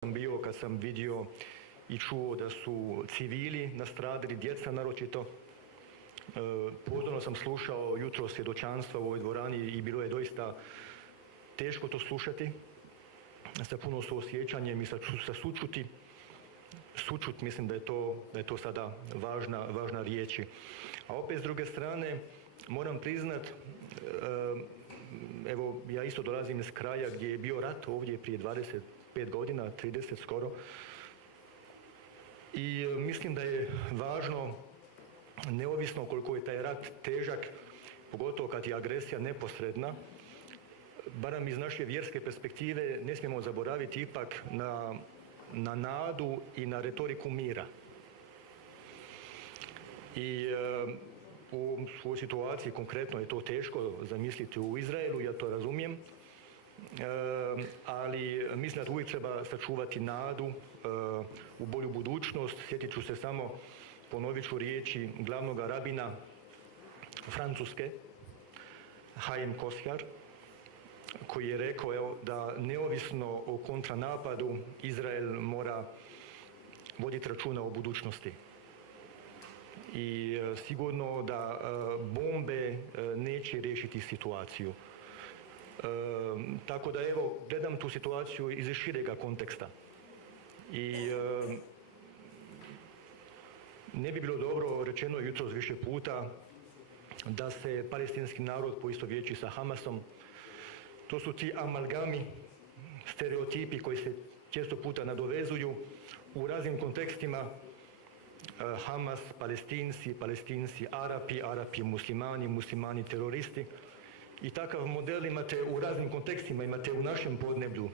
sam bio kad sam vidio i čuo da su civili nastradali, djeca naročito. Pozorno sam slušao jutro svjedočanstva u ovoj dvorani i bilo je doista teško to slušati, sa puno suosjećanjem i sa sućuti. Sućut, mislim da je to sada važna riječ. A opet s druge strane moram priznat, evo ja isto dolazim iz kraja gdje je bio rat ovdje prije 25 godina, 30 skoro. I mislim da je važno, neovisno koliko je taj rat težak, pogotovo kad je agresija neposredna, barem iz naše vjerske perspektive ne smijemo zaboraviti ipak na nadu i na retoriku mira. I u ovoj situaciji konkretno je to teško zamisliti u Izraelu, ja to razumijem, ali mislim da uvijek treba sačuvati nadu u bolju budućnost. Sjetit ću se samo, ponovit ću riječi glavnog rabina Francuske, Haim Kosjar, koji je rekao da neovisno o kontranapadu Izrael mora voditi računa o budućnosti. I sigurno da bombe neće riješiti situaciju. Tako da evo, gledam tu situaciju iz širega konteksta. I ne bi bilo dobro, rečeno jutros više puta, da se palestinski narod poistovjeći sa Hamasom. To su ti amalgami, stereotipi koji se često puta nadovezuju u raznim kontekstima. Hamas, Palestinci, Arapi, muslimani teroristi. I takav model imate u raznim kontekstima, imate u našem podneblju.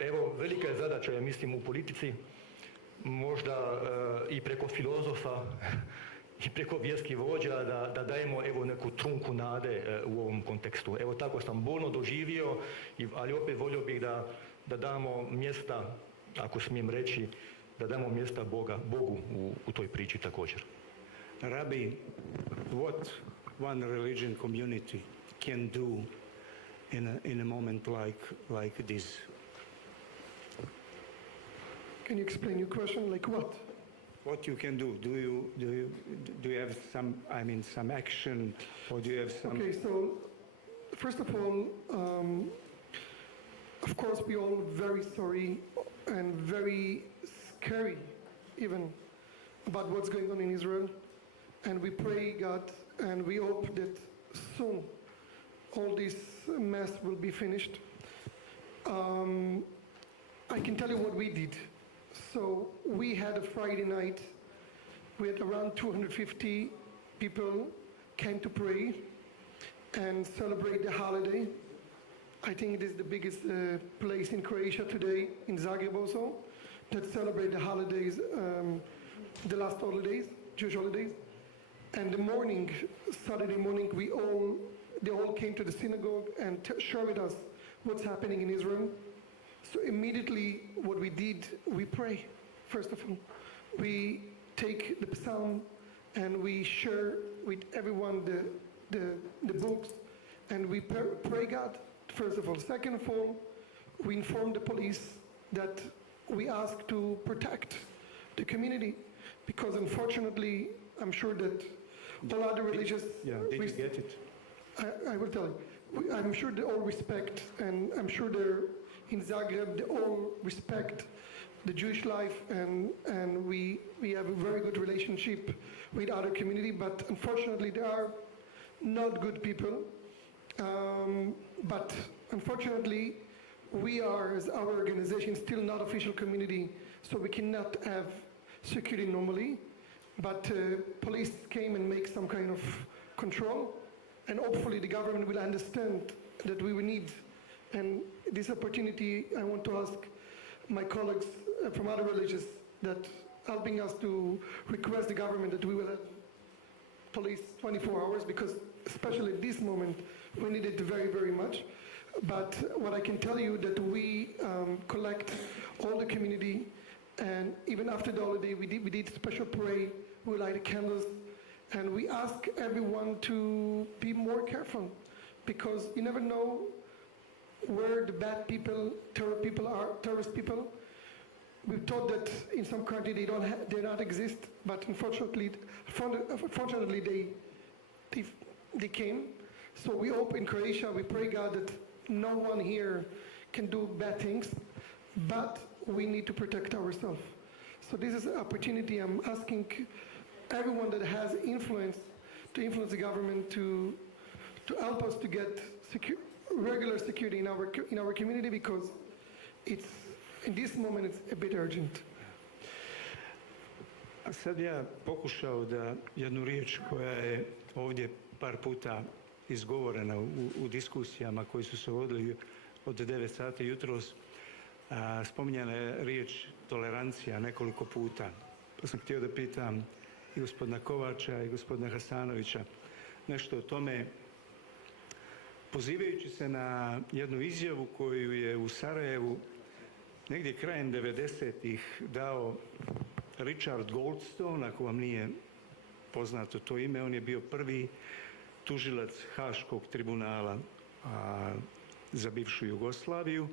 Evo, velika je zadaća, ja mislim, u politici, možda i preko filozofa i preko vjerskih vođa da dajemo evo neku trunku nade u ovom kontekstu. Evo tako sam bolno doživio, ali opet volio bih da damo mjesta, ako smijem reći, da damo mjesta Bogu u toj priči također. Rabbi, what one religion community can do in a moment like this? Can you explain your question? Like what? What you can do? Do you have some action, or do you have some? Okay, so first of all, of course, we're all very sorry and very scary, even about what's going on in Israel, and we pray God, and we hope that soon all this mess will be finished. I can tell you what we did. So we had a Friday night. We had around 250 people came to pray and celebrate the holiday. I think it is the biggest place in Croatia today, in Zagreb also, that celebrate the holidays, the last holidays, Jewish holidays. And the morning, Saturday morning, they all came to the synagogue and shared with us what's happening in Israel. So immediately what we did, we pray, first of all. We take the psalm and we share with everyone the books, and we pray God, first of all. Second of all, we inform the police that we ask to protect the community, because unfortunately, I'm sure that all other religious... Yeah, did you get it? I will tell you. I'm sure they all respect, and I'm sure they're in Zagreb, they all respect the Jewish life, and we have a very good relationship with other community, but unfortunately there are not good people. But unfortunately, we are, as our organization, still not official community, so we cannot have security normally. But police came and make some kind of control, and hopefully the government will understand that we will need. And this opportunity, I want to ask my colleagues from other religions that helping us to request the government that we will have police 24 hours, because especially at this moment, we need it very, very much. But what I can tell you that we collect all the community, and even after the holiday, we did special pray, we light candles, and we ask everyone to be more careful, because you never know where the bad people, terrorist people. We've thought that in some country they not exist, but unfortunately they came. So we hope in Croatia, we pray God that no one here can do bad things, but we need to protect ourselves. So this is an opportunity. I'm asking everyone that has influence to influence the government to help us to get regular security in our community, because it's in this moment it's a bit urgent. A sad ja pokušao da jednu riječ koja je ovdje par puta izgovorena u diskusijama koji su se vodili od 9 sati jutros, spominjana je riječ tolerancija nekoliko puta. Pa sam htio da pitam i gospodina Kovača i gospodina Hasanovića nešto o tome, pozivajući se na jednu izjavu koju je u Sarajevu negdje krajem 90-ih dao Richard Goldstone, ako vam nije poznato to ime. On je bio prvi tužilac Haškog tribunala za bivšu Jugoslaviju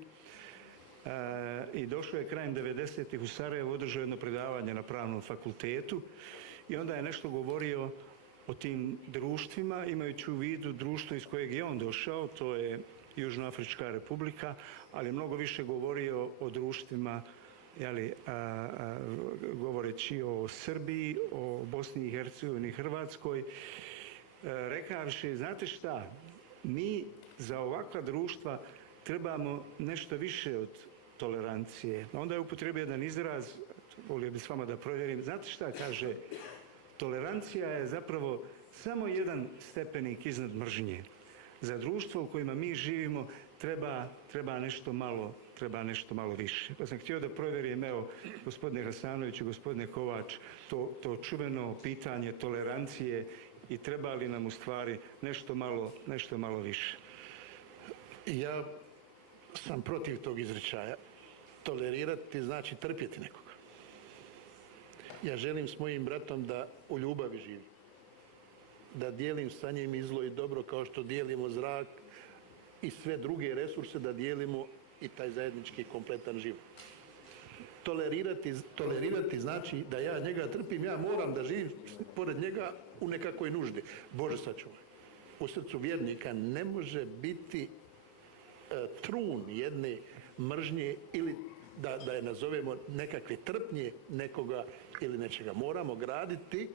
i došao je krajem 90-ih u Sarajevo, održao jedno predavanje na Pravnom fakultetu i onda je nešto govorio o tim društvima, imajući u vidu društvo iz kojeg je on došao, to je Južnoafrička republika, ali mnogo više govorio o društvima, govoreći o Srbiji, o Bosni i Hercegovini, Hrvatskoj, rekavši, znate šta, mi za ovakva društva trebamo nešto više od tolerancije. Onda je upotrijebio jedan izraz, volio bi s vama da provjerim, znate šta kaže, tolerancija je zapravo samo jedan stepenik iznad mržnje. Za društvo u kojima mi živimo treba nešto malo više. Pa sam htio da provjerim, evo, gospodine Hasanović i gospodine Kovač, to čuveno pitanje tolerancije i treba li nam u stvari nešto malo više. Ja sam protiv tog izričaja. Tolerirati znači trpjeti nekoga. Ja želim s mojim bratom da u ljubavi živim. Da dijelim sa njim i zlo i dobro kao što dijelimo zrak i sve druge resurse, da dijelimo i taj zajednički kompletan život. Tolerirati znači da ja njega trpim, ja moram da živim pored njega u nekakvoj nuždi. Bože sačuvaj. U srcu vjernika ne može biti trun jedne mržnje ili da je nazovemo nekakve trpnje nekoga ili nečega. Moramo graditi,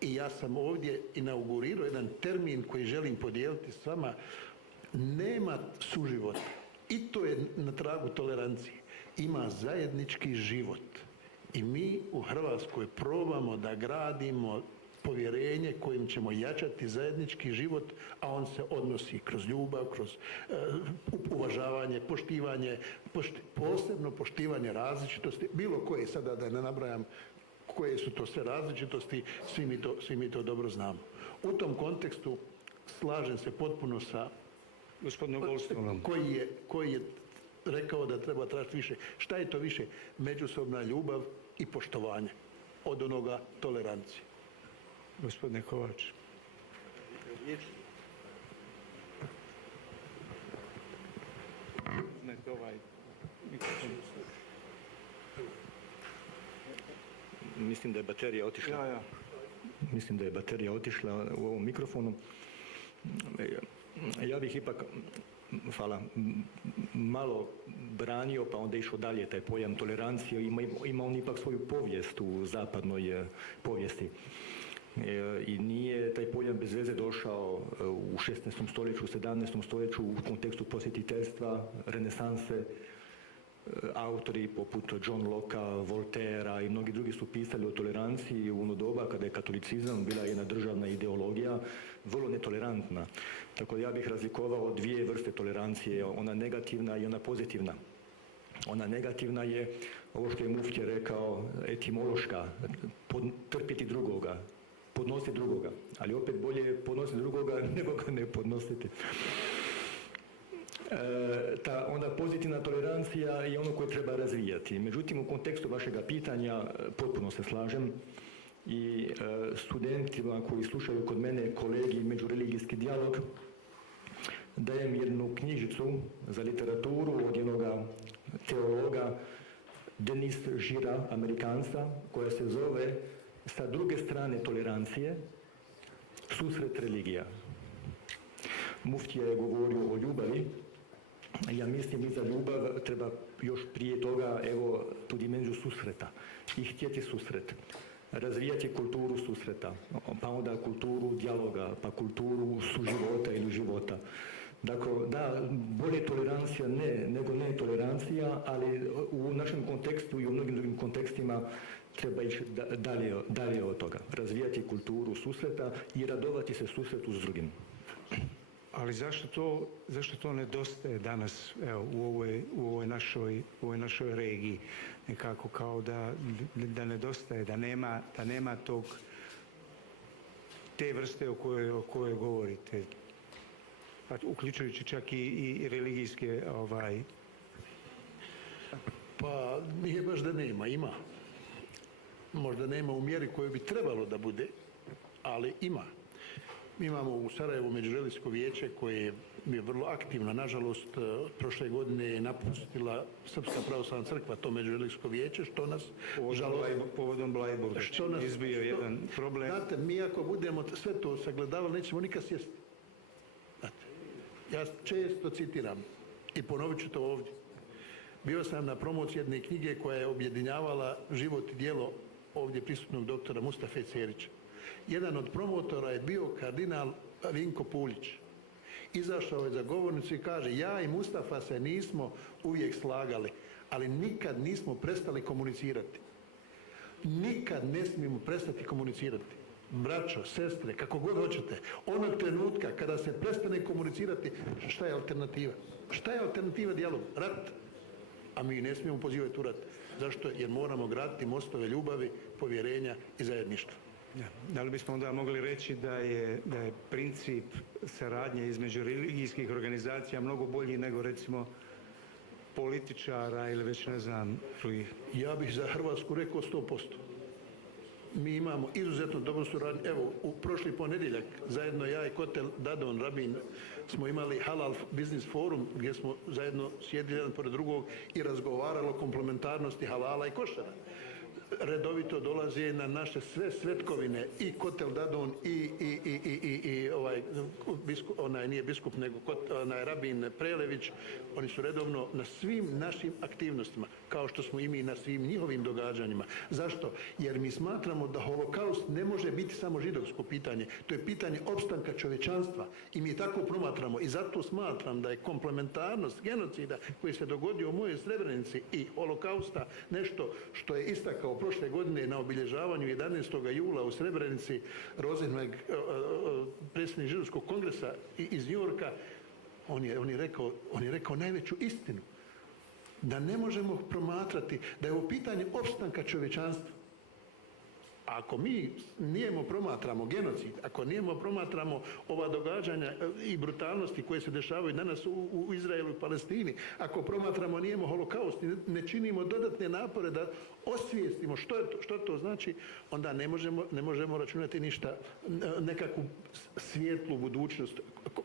i ja sam ovdje inaugurirao jedan termin koji želim podijeliti s vama, nema suživota. I to je na tragu tolerancije. Ima zajednički život. I mi u Hrvatskoj probamo da gradimo povjerenje kojim ćemo jačati zajednički život, a on se odnosi kroz ljubav, kroz uvažavanje, poštivanje, posebno poštivanje različitosti, bilo koje, sada da ne nabrajam koje su to sve različitosti, svi mi to dobro znamo. U tom kontekstu slažem se potpuno sa gospodinom Goldstoneom koji je rekao da treba tražiti više. Šta je to više? Međusobna ljubav i poštovanje od onoga tolerancije. Gospodine Kovač. Mislim da je baterija otišla. Mislim da je baterija otišla u ovom mikrofonu. Ja bih ipak, malo branio, pa onda išao dalje taj pojam tolerancije. Ima on ipak svoju povijest u zapadnoj povijesti. I nije taj pojam bez veze došao u 16. stoljeću, u 17. stoljeću u kontekstu posjetiteljstva, renesanse. Autori poput John Locke-a, Voltairea i mnogi drugi su pisali o toleranciji u ono doba kada je katolicizam bila jedna državna ideologija, vrlo netolerantna. Tako da ja bih razlikovao dvije vrste tolerancije, ona negativna i ona pozitivna. Ona negativna je, ovo što je Muftija rekao, etimološka, trpiti drugoga, podnositi drugoga, ali opet bolje je podnositi drugoga nego ga ne podnositi. Ta onda pozitivna tolerancija je ono koje treba razvijati. Međutim, u kontekstu vašega pitanja potpuno se slažem i studentima koji slušaju kod mene kolegij međureligijski dijalog, dajem jednu knjižicu za literaturu od jednoga teologa Denis Žira, Amerikanca, koja se zove Sa druge strane tolerancije, susret religija. Muftija je govorio o ljubavi. Ja mislim i za ljubav treba još prije toga evo tu dimenziju susreta i htjeti susret. Razvijati kulturu susreta, pa onda kulturu dijaloga, pa kulturu suživota ili života. Dakle, da, bolje tolerancija nego ne tolerancija, ali u našem kontekstu i u mnogim drugim kontekstima treba ići dalje od toga. Razvijati kulturu susreta i radovati se susretu s drugim. Ali zašto to nedostaje danas evo, u ovoj našoj regiji? Nekako kao da nedostaje, da nema te vrste o kojoj govorite. Pa, uključujući čak i religijske Pa nije baš da nema, ima. Možda nema u mjeri koju bi trebalo da bude, ali ima. Mi imamo u Sarajevu Međureligijsko vijeće koje je vrlo aktivno. Nažalost, prošle godine je napustila Srpska pravoslavna crkva to Međureligijsko vijeće, što nas povodom Blajburga izbio jedan problem. Znate, mi ako budemo sve to sagledavali, nećemo nikad sjesti. Znate, ja često citiram i ponovit ću to ovdje. Bio sam na promociji jedne knjige koja je objedinjavala život i djelo ovdje prisutnog doktora Mustafe Cerića. Jedan od promotora je bio kardinal Vinko Puljić. Izašao je za govornicu i kaže: ja i Mustafa se nismo uvijek slagali, ali nikad nismo prestali komunicirati. Nikad ne smijemo prestati komunicirati. Braćo, sestre, kako god hoćete, onog trenutka kada se prestane komunicirati, šta je alternativa? Šta je alternativa dijalogu? Rat. A mi ne smijemo pozivati u rat. Zašto? Jer moramo graditi mostove ljubavi, povjerenja i zajedništva. Da li bismo onda mogli reći da je princip saradnje između religijskih organizacija mnogo bolji nego recimo političara ili već ne znam drugih? Ja bih za Hrvatsku rekao 100%. Mi imamo izuzetno dobru suradnju. Evo, u prošli ponedjeljak zajedno ja i Kotel Dadon Rabin smo imali Halal Biznis Forum gdje smo zajedno sjedili jedan pored drugog i razgovarali o komplementarnosti halala i košara. Redovito dolaze na naše sve svetkovine i Kotel Dadon i nije biskup nego Rabin Prelević. Oni su redovno na svim našim aktivnostima, kao što smo i mi na svim njihovim događanjima. Zašto? Jer mi smatramo da holokaust ne može biti samo židovsko pitanje. To je pitanje opstanka čovječanstva i mi tako promatramo i zato smatram da je komplementarnost genocida koji se dogodio u mojoj Srebrenici i holokausta nešto što je istakao prošle godine na obilježavanju 11. jula u Srebrenici Rosenberg, predsjednik židovskog kongresa iz New Yorka. On je rekao najveću istinu. Da ne možemo promatrati da je ovo pitanje opstanka čovječanstva. Ako mi nijemo promatramo genocid, ako nijemo promatramo ova događanja i brutalnosti koje se dešavaju danas u Izraelu i Palestini, ako promatramo nijemo holokaust i ne činimo dodatne napore da osvijestimo što to znači, onda ne možemo računati ništa, nekakvu svijetlu budućnost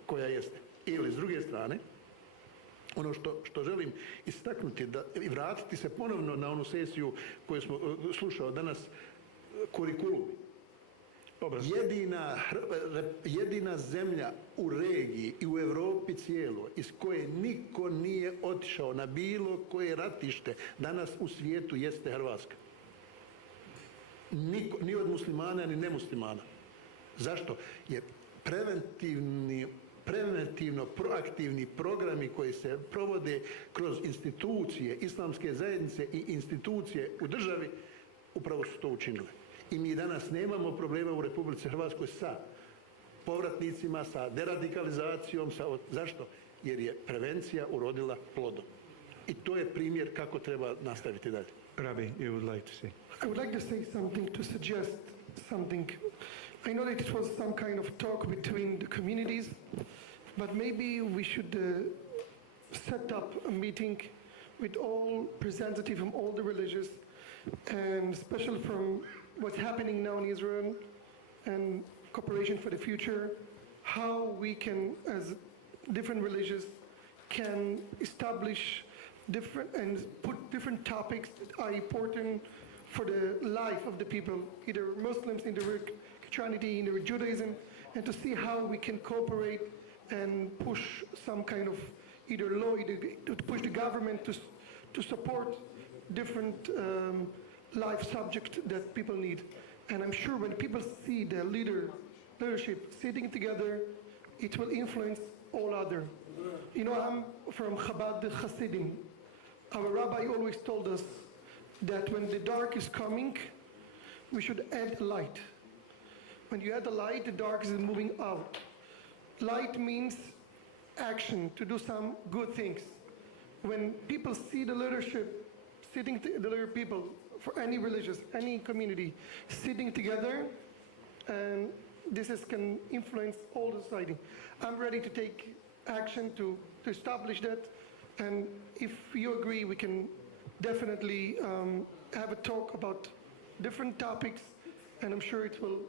koja jeste. Ili s druge strane, ono što želim istaknuti i vratiti se ponovno na onu sesiju koju smo slušao danas, kurikulum. Jedina zemlja u regiji i u Europi cijeloj iz koje niko nije otišao na bilo koje ratište danas u svijetu jeste Hrvatska. Ni od muslimana ni nemuslimana. Zašto? Jer preventivno proaktivni programi koji se provode kroz institucije, islamske zajednice i institucije u državi upravo su to učinile. I mi danas nemamo problema u Republici Hrvatskoj sa povratnicima, sa deradikalizacijom. Zašto? Jer je prevencija urodila plodom. I to je primjer kako treba nastaviti dalje. Rabbi, you would like to say? I would like to say something, to suggest something. I know that it was some kind of talk between the communities, but maybe we should set up a meeting with all representatives from all the religions, and especially from what's happening now in Israel and cooperation for the future, how we can, as different religions can establish different and put different topics that are important for the life of the people, either Muslims, either Christianity, either Judaism, and to see how we can cooperate and push some kind of either law, either to push the government to support different life subjects that people need. And I'm sure when people see the leadership sitting together, it will influence all other. You know, I'm from Chabad Hasidim. Our rabbi always told us that when the dark is coming, we should add light. When you add the light, the dark is moving out. Light means action, to do some good things. When people see the leadership, the leader people, for any religious, any community, sitting together, and can influence all the society. I'm ready to take action to establish that, and if you agree, we can definitely have a talk about different topics, and I'm sure it will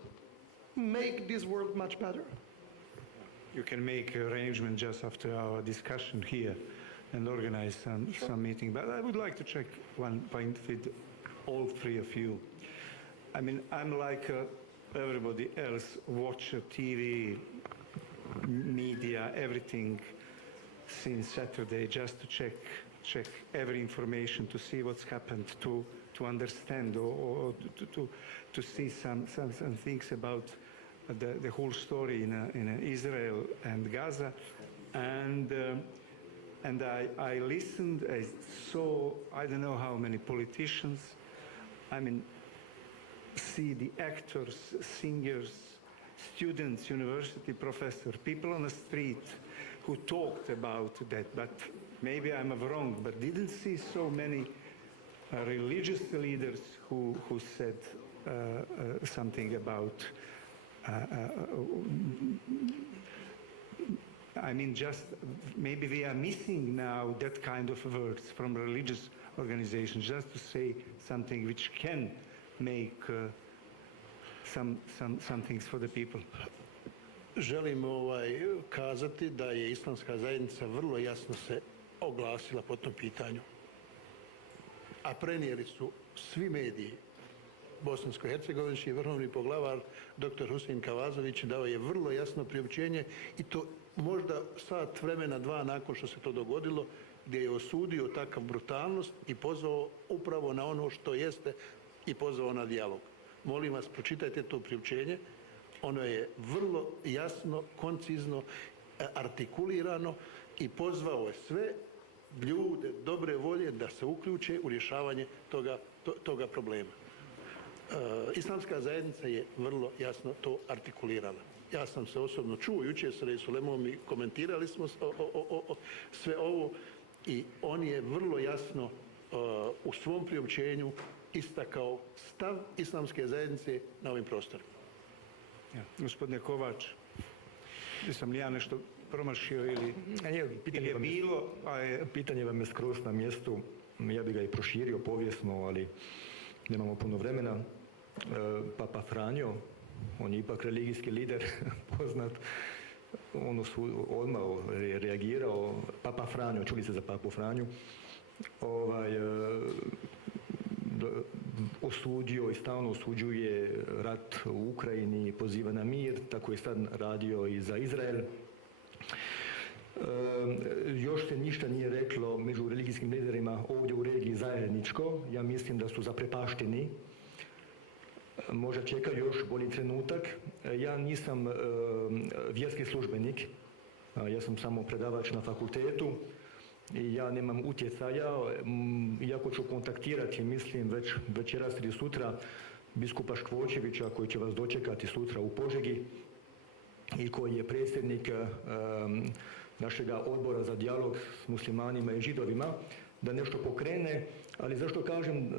make this world much better. You can make arrangement just after our discussion here and organize some meeting. But I would like to check one point with all three of you. I mean, I'm like everybody else, watch TV, media, everything since Saturday, just to check every information, to see what's happened, to understand or to see some things about the whole story in Israel and Gaza, and I listened. I saw I don't know how many politicians. I mean, see the actors, singers, students, university professors, people on the street who talked about that. But maybe I'm wrong, but didn't see so many religious leaders who said something about. I mean, just maybe we are missing now that kind of words from religious organizations, just to say something which can make some things for the people. Želim kazati da je islamska zajednica vrlo jasno se oglasila po tom pitanju, a prenijeli su svi mediji. Bosansko-hercegovički vrhovni poglavar dr. Husein Kavazović dao je vrlo jasno priopćenje, i to možda sat vremena, dva nakon što se to dogodilo, gdje je osudio takav brutalnost i pozvao upravo na ono što jeste i pozvao na dijalog. Molim vas, pročitajte to priopćenje. Ono je vrlo jasno, koncizno, artikulirano i pozvao je sve ljude dobre volje da se uključe u rješavanje toga problema. Islamska zajednica je vrlo jasno to artikulirala. Ja sam se osobno čuo jučer s Resulemom i komentirali smo sve ovo, i on je vrlo jasno u svom priopćenju istakao stav islamske zajednice na ovim prostorima. Ja, gospodine Kovač, jesam li ja nešto promašio ili je bilo? Pitanje vam je skroz na mjestu, ja bi ga i proširio povijesno, ali nemamo puno vremena. Papa Franjo, on je ipak religijski lider poznat, on odmah reagirao. Papa Franjo, čuli ste za Papu Franju, osudio i stalno osuđuje rat u Ukrajini, poziva na mir, tako je sad radio i za Izrael. Još se ništa nije reklo među religijskim liderima ovdje u regiji zajedničko. Ja mislim da su zaprepašteni. Možda čekaju još bolji trenutak. Ja nisam vjerski službenik, ja sam samo predavač na fakultetu i ja nemam utjecaja, iako ću kontaktirati, mislim, već večeras ili sutra biskupa Škvočevića, koji će vas dočekati sutra u Požegi i koji je predsjednik našega odbora za dijalog s muslimanima i židovima, da nešto pokrene. Ali zašto kažem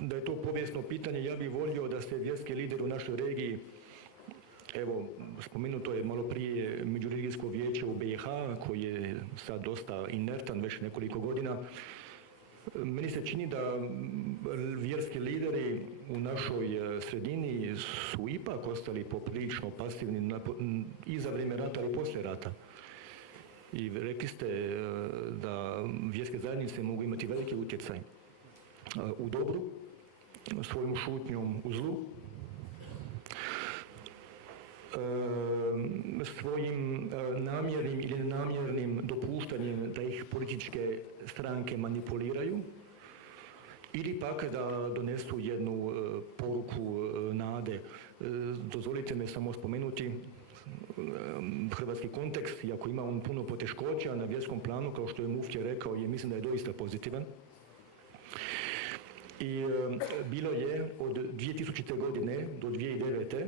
da je to povijesno pitanje? Ja bih volio da se vjerski lideri u našoj regiji, evo, spomenuto je malo prije Međureligijsko vijeće u BiH, koji je sad dosta inertan već nekoliko godina. Meni se čini da vjerski lideri u našoj sredini su ipak ostali poprilično pasivni i za vrijeme rata i poslije rata. I rekli ste da vjerske zajednice mogu imati veliki utjecaj u dobru, svojom šutnjom u zlu, svojim namjernim ili nenamjernim dopuštanjem da ih političke stranke manipuliraju, ili pak da donesu jednu poruku nade. Dozvolite me samo spomenuti hrvatski kontekst, iako ima on puno poteškoća na vjerskom planu, kao što je muftija rekao, mislim da je doista pozitivan. I bilo je od 2000. godine do 2009.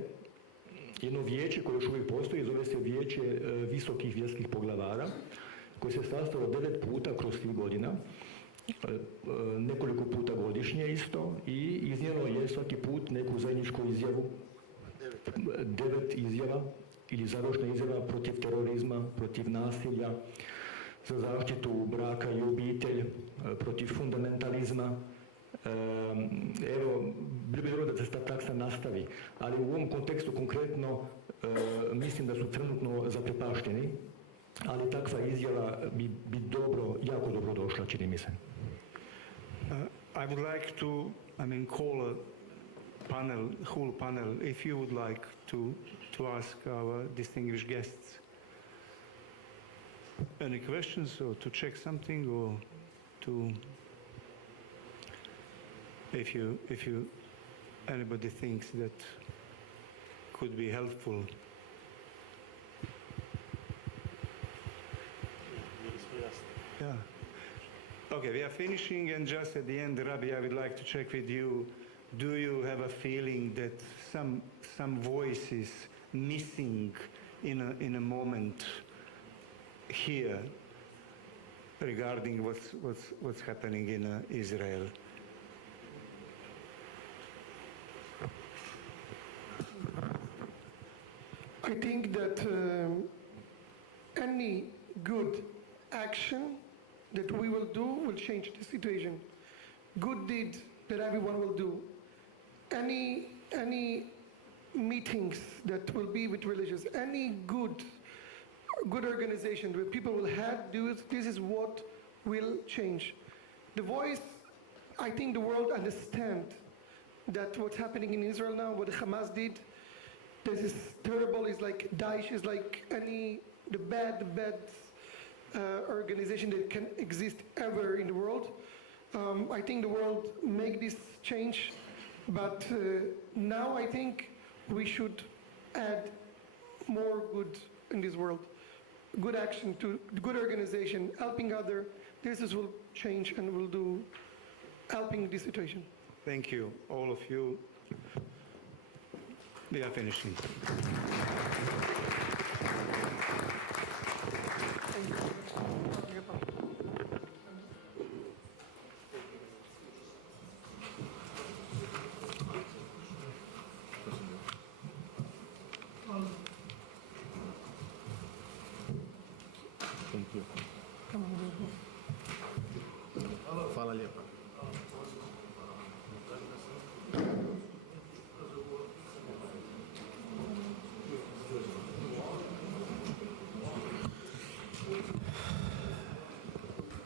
jedno vijeće koje još uvijek postoji, zove se Vijeće visokih vjerskih poglavara, koje se sastalo 9 puta kroz svih godina, nekoliko puta godišnje isto, i iznijelo je svaki put neku zajedničku izjavu, 9 izjava ili završna izjava protiv terorizma, protiv nasilja, za zaštitu braka i obitelj, protiv fundamentalizma. Evo, bilo bi dobro da se ta taksa nastavi, ali u ovom kontekstu konkretno mislim da su trenutno zaprepašteni, ali takva izjava bi dobro, jako dobro došla, čini mi se. I would like to, call a panel, whole panel, if you would like to ask our distinguished guests any questions, or to check something, or to, if you anybody thinks that could be helpful. Yeah. Okay, we are finishing, and just at the end, Rabbi, I would like to check with you. Do you have a feeling that some voice is missing in a moment here regarding what's happening in Israel? I think that any good action that we will do will change the situation. Good deed that everyone will do. Any meetings that will be with religious, any good organization where people will have do it, this is what will change. The voice, I think the world understand that what's happening in Israel now, what Hamas did, this is terrible. It's like Daesh, is like the bad organization that can exist ever in the world. I think the world make this change, but now I think we should add more good in this world. Good action, to good organization, helping other. This will change and will do helping this situation. Thank you, all of you. We are finishing. Hvala lijepa.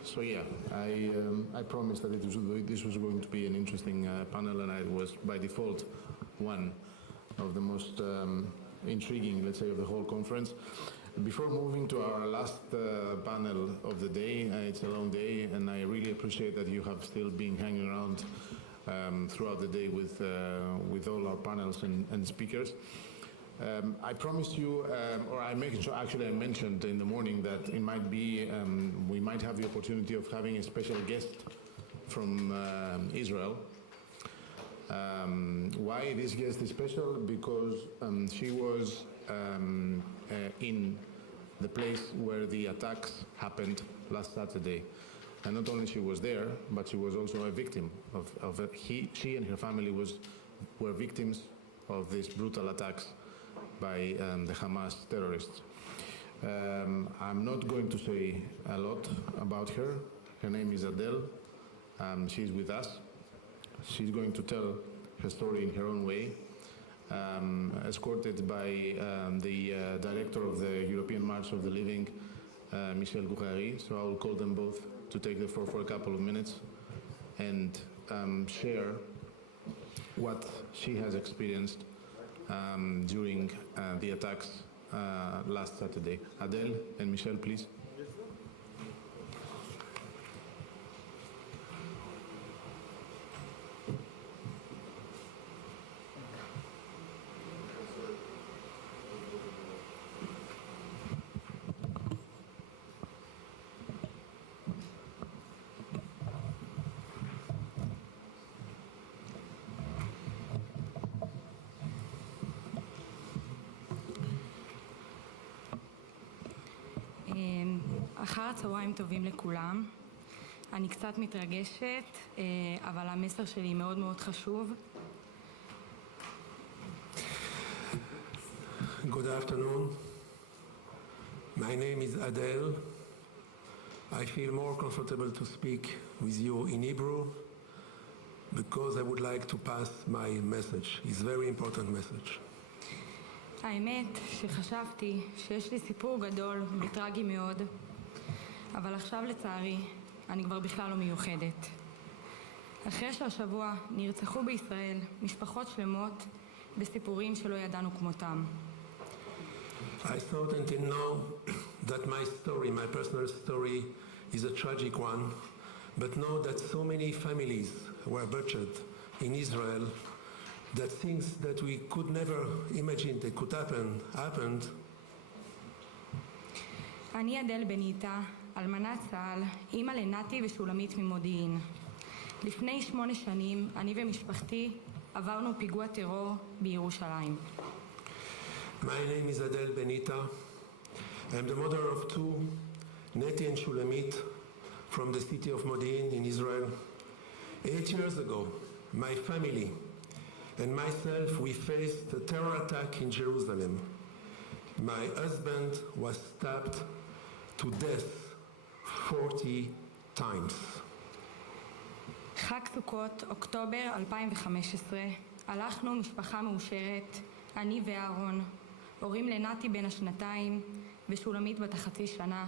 So yeah, I promised that this was going to be an interesting panel, and I was by default one of the most intriguing, let's say, of the whole conference. Before moving to our last panel of the day, it's a long day, and I really appreciate that you have still been hanging around throughout the day with all our panels and speakers. I promised you, or I mentioned in the morning that it might be, we might have the opportunity of having a special guest from Israel. Why this guest is special? Because she was in the place where the attacks happened last Saturday. And not only she was there, but she was also a victim of she and her family were victims of these brutal attacks by the Hamas terrorists. I'm not going to say a lot about her. Her name is Adele. She's with us. She's going to tell her story in her own way, escorted by the director of the European March of the Living, Michelle Goughari. So I will call them both to take the floor for a couple of minutes and share what she has experienced during the attacks last Saturday. Adele and Michelle, please. אחר הצהריים טובים לכולם. אני קצת מתרגשת, אבל המסר שלי מאוד מאוד חשוב. Good afternoon. My name is Adele. I feel more comfortable to speak with you in Hebrew because I would like to pass my message. It's a very important message. האמת שחשבתי שיש לי סיפור גדול וטרגי מאוד, אבל עכשיו לצערי אני כבר בכלל לא מיוחדת. אחרי שהשבוע נרצחו בישראל משפחות שלמות בסיפורים שלא ידענו כמותם. I thought until now that my story, my personal story, is a tragic one, but know that so many families were butchered in Israel that things that we could never imagine that could happen, happened. אני אדל בניטה, אלמנת צה"ל, אימא לנתי ושולמית ממודיעין. לפני 8 שנים, אני ומשפחתי עברנו פיגוע טרור בירושלים. My name is Adele Benita. I'm the mother of 2, Neti and Shulamit, from the city of Modi'in in Israel. 8 years ago, my family and myself, we faced a terror attack in Jerusalem. My husband was stabbed to death 40 times. חג סוכות, אוקטובר 2015, הלכנו משפחה מאושרת, אני ואהרון, הורים לנתי בן השנתיים ושולמית בת החצי שנה,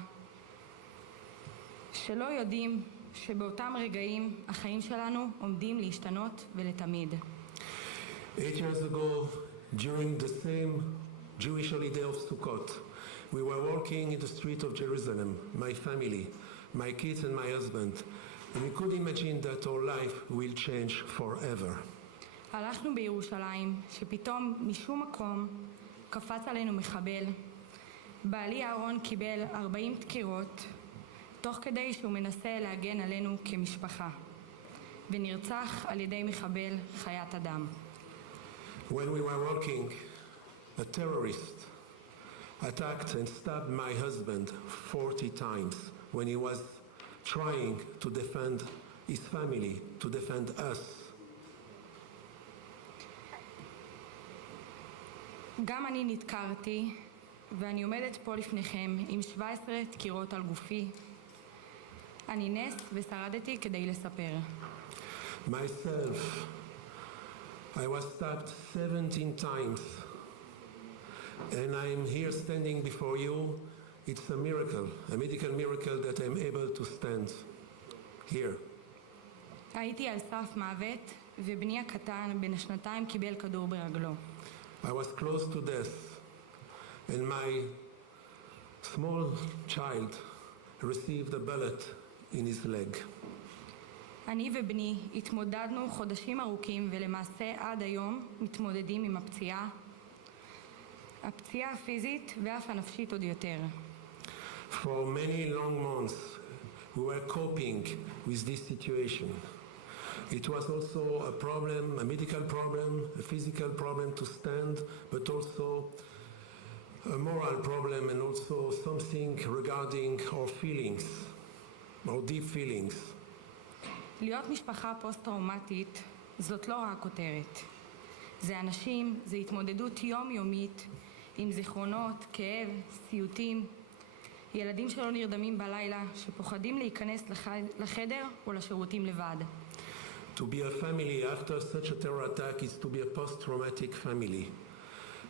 שלא יודעים שבאותם רגעים החיים שלנו עומדים להשתנות ולתמיד. 8 years ago, during the same Jewish holiday of Sukkot, we were walking in the street of Jerusalem, my family, my kids and my husband, and we could imagine that our life will change forever. הלכנו בירושלים, שפתאום משום מקום קפץ עלינו מחבל. בעלי אהרון קיבל 40 דקירות, תוך כדי שהוא מנסה להגן עלינו כמשפחה, ונרצח על ידי מחבל חיית אדם. When we were walking, a terrorist attacked and stabbed my husband 40 times when he was trying to defend his family, to defend us. גם אני נדקרתי, ואני עומדת פה לפניכם עם 17 דקירות על גופי. אני נס ושרדתי כדי לספר. Myself, I was stabbed 17 times, and I'm here standing before you. It's a miracle, a medical miracle that I'm able to stand here. הייתי על סף מוות, ובני הקטן בן השנתיים קיבל כדור ברגלו. I was close to death, and my small child received a bullet in his leg. אני ובני התמודדנו חודשים ארוכים, ולמעשה עד היום מתמודדים עם הפציעה הפיזית ואף הנפשית עוד יותר. For many long months, we were coping with this situation. It was also a problem, a medical problem, a physical problem to stand, but also a moral problem and also something regarding our feelings, our deep feelings. להיות משפחה פוסט-טראומטית זאת לא רק כותרת. זה אנשים, זה התמודדות יומיומית עם זיכרונות, כאב, סיוטים, ילדים שלא נרדמים בלילה, שפוחדים להיכנס לחדר או לשירותים לבד. To be a family after such a terror attack is to be a post-traumatic family.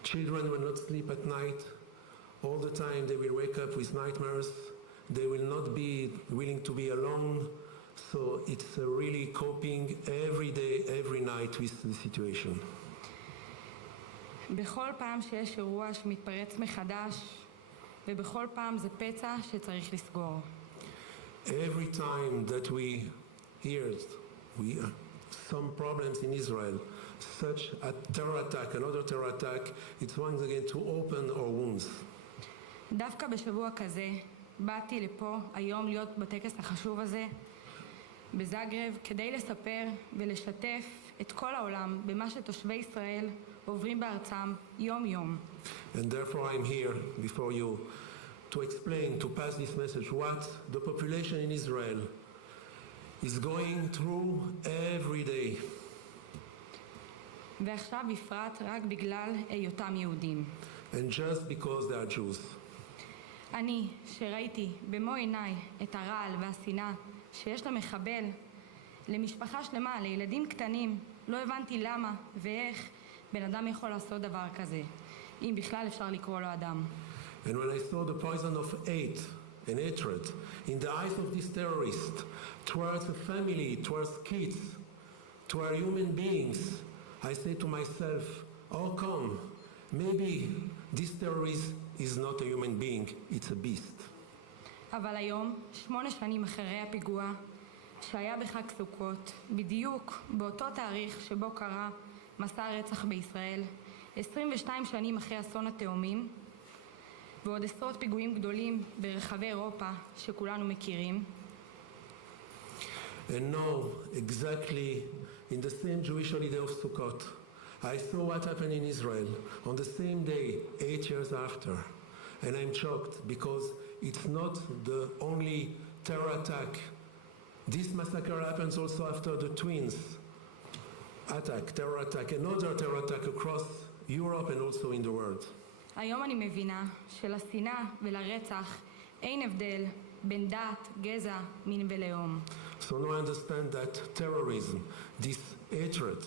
Children will not sleep at night. All the time they will wake up with nightmares, they will not be willing to be alone. So it's really coping every day, every night with the situation. בכל פעם שיש אירוע שמתפרץ מחדש, ובכל פעם זה פצע שצריך לסגור. Every time that we hear some problems in Israel, such a terror attack, another terror attack, it's once again to open our wounds. דווקא בשבוע כזה באתי לפה היום להיות בטקס החשוב הזה בזאגרב כדי לספר ולשתף את כל העולם במה שתושבי ישראל עוברים בארצם יום-יום. And therefore I'm here before you to explain, to pass this message, what the population in Israel is going through every day. ועכשיו בפרט רק בגלל היותם יהודים. And just because they are Jews. אני, שראיתי במו עיניי את הרעל והשנאה שיש למחבל, למשפחה שלמה, לילדים קטנים, לא הבנתי למה ואיך בן אדם יכול לעשות דבר כזה, אם בכלל אפשר לקרוא לו אדם. And when I saw the poison of hate and hatred in the eyes of this terrorist towards a family, towards kids, towards human beings, I say to myself, how come? Maybe this terrorist is not a human being, it's a beast. אבל היום, 8 שנים אחרי הפיגוע, שהיה בחג סוכות, בדיוק באותו תאריך שבו קרה מסע הרצח בישראל, 22 שנים אחרי אסון התאומים, ועוד עשרות פיגועים גדולים ברחבי אירופה שכולנו מכירים. And now, exactly in the same Jewish holiday of Sukkot, I saw what happened in Israel on the same day, 8 years after. And I'm shocked because it's not the only terror attack. This massacre happens also after the twins attack, terror attack, another terror attack across Europe and also in the world. היום אני מבינה שלשנאה ולרצח אין הבדל בין דת, גזע, מין ולאום. So now I understand that terrorism, this hatred,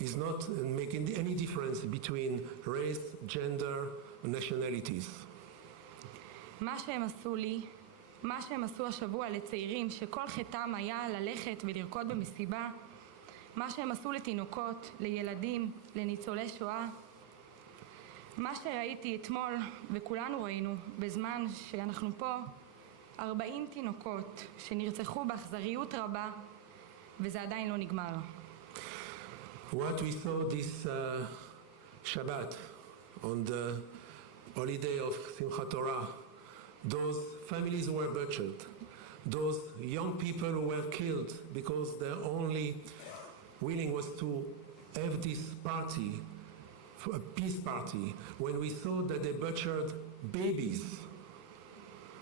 is not making any difference between race, gender, nationalities. מה שהם עשו השבוע לצעירים שכל חטאם היה ללכת ולרקוד במסיבה, מה שהם עשו לתינוקות, לילדים, לניצולי שואה, מה שראיתי אתמול וכולנו ראינו בזמן שאנחנו פה, 40 תינוקות שנרצחו באכזריות רבה וזה עדיין לא נגמר. What we saw this Shabbat on the holiday of Simchat Torah, those families who were butchered, those young people who were killed because their only willing was to have this party, a peace party, when we saw that they butchered babies,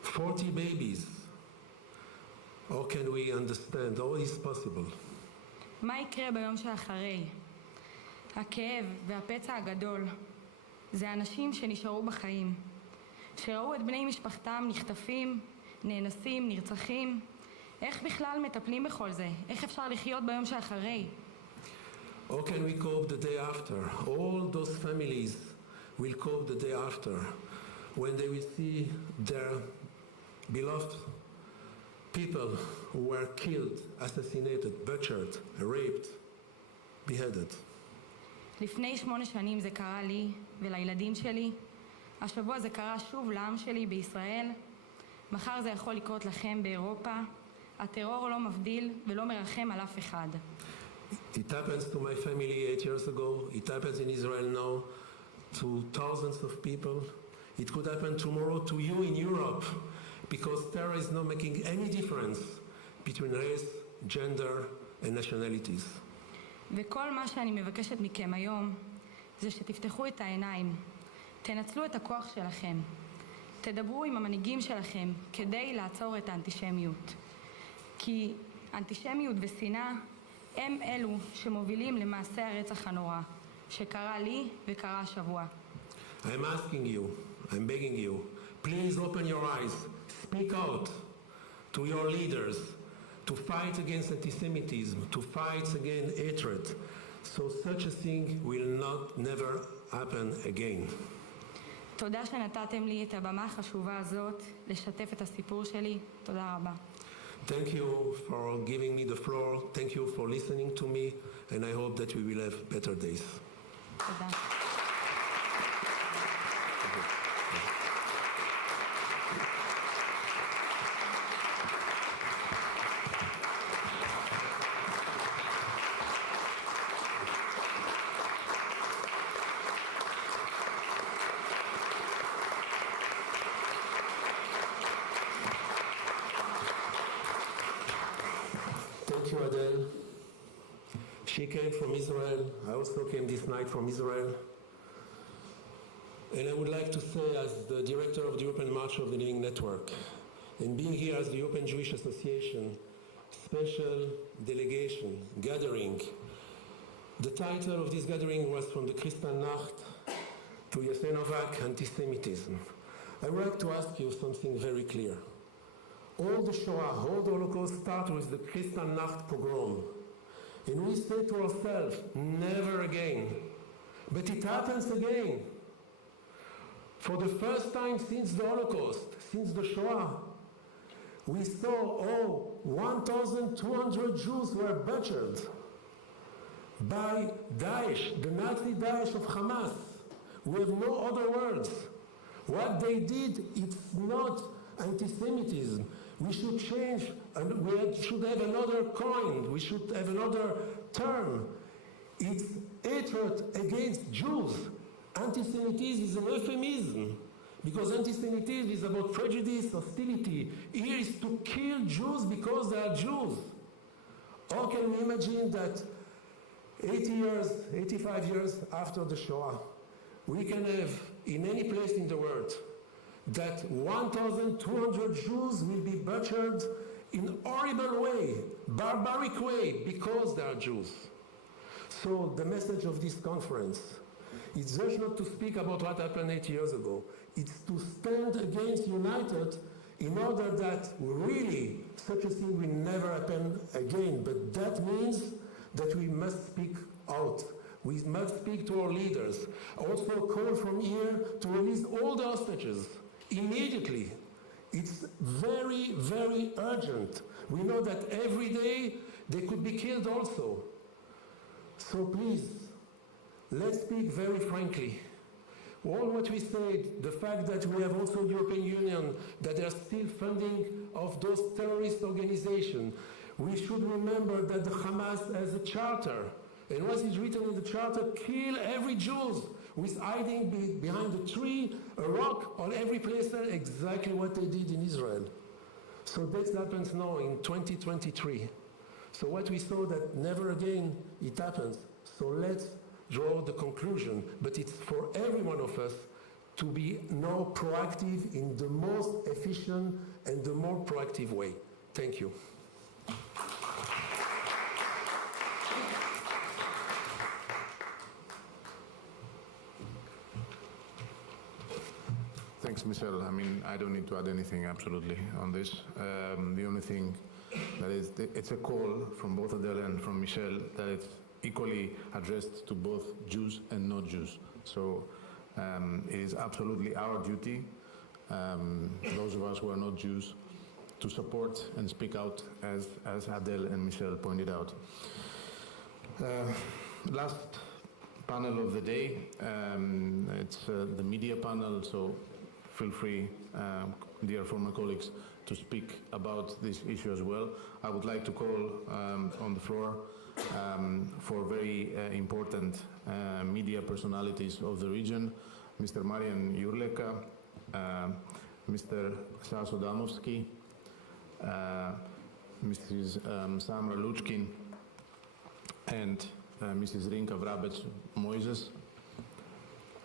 40 babies. How can we understand? How is possible? מה יקרה ביום שאחרי? הכאב והפצע הגדול זה אנשים שנשארו בחיים, שראו את בני משפחתם נחטפים, נאנסים, נרצחים. איך בכלל מטפלים בכל זה? איך אפשר לחיות ביום שאחרי? How can we cope the day after? All those families will cope the day after when they will see their beloved people who were killed, assassinated, butchered, raped, beheaded. לפני 8 שנים זה קרה לי ולילדים שלי. השבוע זה קרה שוב לעם שלי בישראל. מחר זה יכול לקרות לכם באירופה. הטרור לא מבדיל ולא מרחם על אף אחד. It happens to my family 8 years ago. It happens in Israel now to thousands of people. It could happen tomorrow to you in Europe because terror is not making any difference between race, gender and nationalities. וכל מה שאני מבקשת מכם היום זה שתפתחו את העיניים. תנצלו את הכוח שלכם. תדברו עם המנהיגים שלכם כדי לעצור את האנטישמיות. כי אנטישמיות ושנאה הם אלו שמובילים למעשה הרצח הנורא שקרה לי וקרה השבוע. I'm asking you, I'm begging you, please open your eyes, speak out to your leaders to fight against anti-Semitism, to fight against hatred, so such a thing will never happen again. תודה שנתתם לי את הבמה החשובה הזאת לשתף את הסיפור שלי. תודה רבה. Thank you for giving me the floor. Thank you for listening to me, and I hope that we will have better days. תודה. Thank you, Adele. She came from Israel. I also came this night from Israel. And I would like to say, as the director of the European March of the Living Network, and being here as the European Jewish Association, special delegation, gathering, the title of this gathering was From the Kristallnacht to Jasenovac, Anti-Semitism. I would like to ask you something very clear. All the Shoah, all the Holocaust start with the Kristallnacht pogrom. And we say to ourselves, never again. But it happens again. For the first time since the Holocaust, since the Shoah, we saw, 1,200 Jews were butchered by Daesh, the Nazi Daesh of Hamas. We have no other words. What they did, it's not anti-Semitism. We should change, and we should have another coin. We should have another term. It's hatred against Jews. Anti-Semitism is an euphemism, because anti-Semitism is about prejudice, hostility. Here is to kill Jews because they are Jews. How can we imagine that 80 years, 85 years after the Shoah, we can have in any place in the world that 1,200 Jews will be butchered in a horrible way, barbaric way, because they are Jews. So the message of this conference is just not to speak about what happened 8 years ago. It's to stand against united in order that really such a thing will never happen again. But that means that we must speak out. We must speak to our leaders. Also call from here to release all the hostages immediately. It's very, very urgent. We know that every day they could be killed also. So please, let's speak very frankly. All what we said, the fact that we have also the European Union, that they are still funding of those terrorist organizations. We should remember that the Hamas has a charter. And what is written in the charter, kill every Jew who is hiding behind a tree, a rock, or every place there, exactly what they did in Israel. So that happens now in 2023. So what we saw that never again it happens. So let's draw the conclusion, but it's for every one of us to be now proactive in the most efficient and the more proactive way. Thank you. Thanks, Michel. I mean, I don't need to add anything absolutely on this. The only thing that is, it's a call from both Adele and from Michel that it's equally addressed to both Jews and not Jews. So it is absolutely our duty, those of us who are not Jews, to support and speak out as Adele and Michel pointed out. Last panel of the day, it's the media panel, so feel free, dear former colleagues, to speak about this issue as well. I would like to call on the floor for very important media personalities of the region, Mr. Marian Jurleka, Mr. Saso Damovsky, Mrs. Samra Luchkin, and Mrs. Rinka Vrabec-Moises.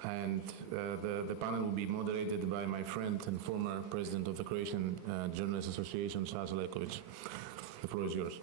And the panel will be moderated by my friend and former president of the Croatian Journalists Association, Sasa Lekovic. The floor is yours.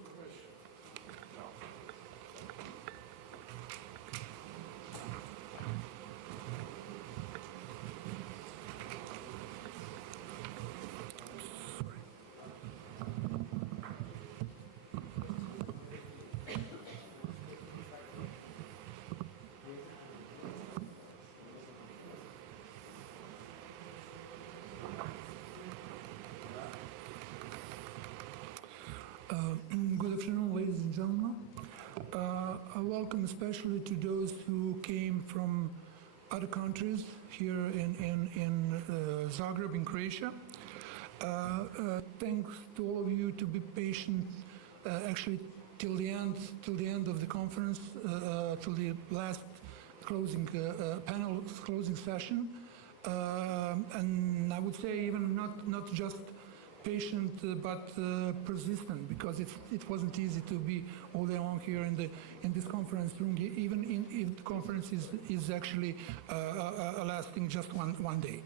Good afternoon, ladies and gentlemen. I welcome especially to those who came from other countries here in Zagreb, in Croatia. Thanks to all of you to be patient, actually till the end of the conference, till the last closing panel, closing session. And I would say even not just patient, but persistent, because it wasn't easy to be all day long here in this conference room, even if the conference is actually lasting just one day.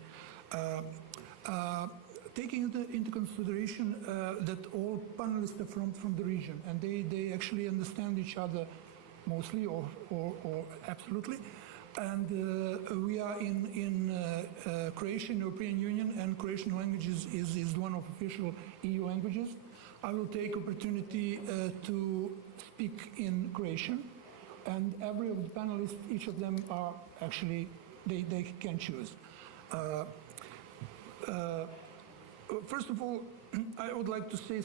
Taking into consideration that all panelists are from the region, and they actually understand each other mostly or absolutely. And we are in Croatian European Union, and Croatian languages is one of official EU languages. I will take opportunity to speak in Croatian, and every of the panelists, each of them are actually, they can choose. First of all, I would like to say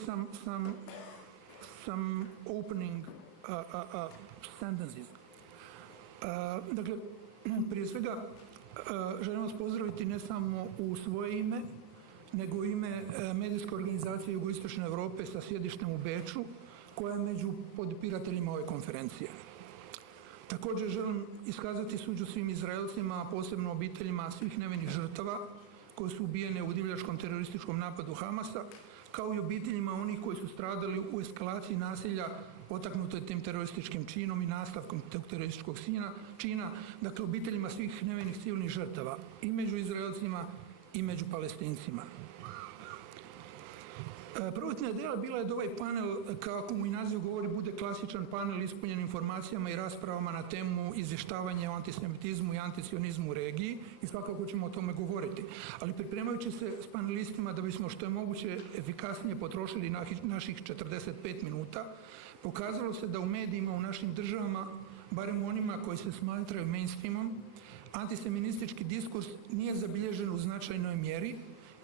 some opening sentences. Dakle, prije svega želim vas pozdraviti ne samo u svoje ime, nego u ime medijske organizacije Jugoistočne Europe sa sjedištem u Beču, koja je među podupirateljima ove konferencije. Također želim iskazati sućut svim Izraelcima, a posebno obiteljima svih nevinih žrtava koje su ubijene u divljačkom terorističkom napadu Hamasa, kao i obiteljima onih koji su stradali u eskalaciji nasilja potaknutoj tim terorističkim činom i nastavkom tog terorističkog čina, dakle obiteljima svih nevinih civilnih žrtava i među Izraelcima i među Palestincima. Prvotna ideja bila je da ovaj panel, kako mu i naziv govori, bude klasičan panel ispunjen informacijama i raspravama na temu izvještavanja o antisemitizmu i antisionizmu u regiji, i svakako ćemo o tome govoriti. Ali pripremajući se s panelistima da bismo što je moguće efikasnije potrošili naših 45 minuta, pokazalo se da u medijima u našim državama, barem u onima koji se smatraju mainstreamom, antisemitistički diskurs nije zabilježen u značajnoj mjeri,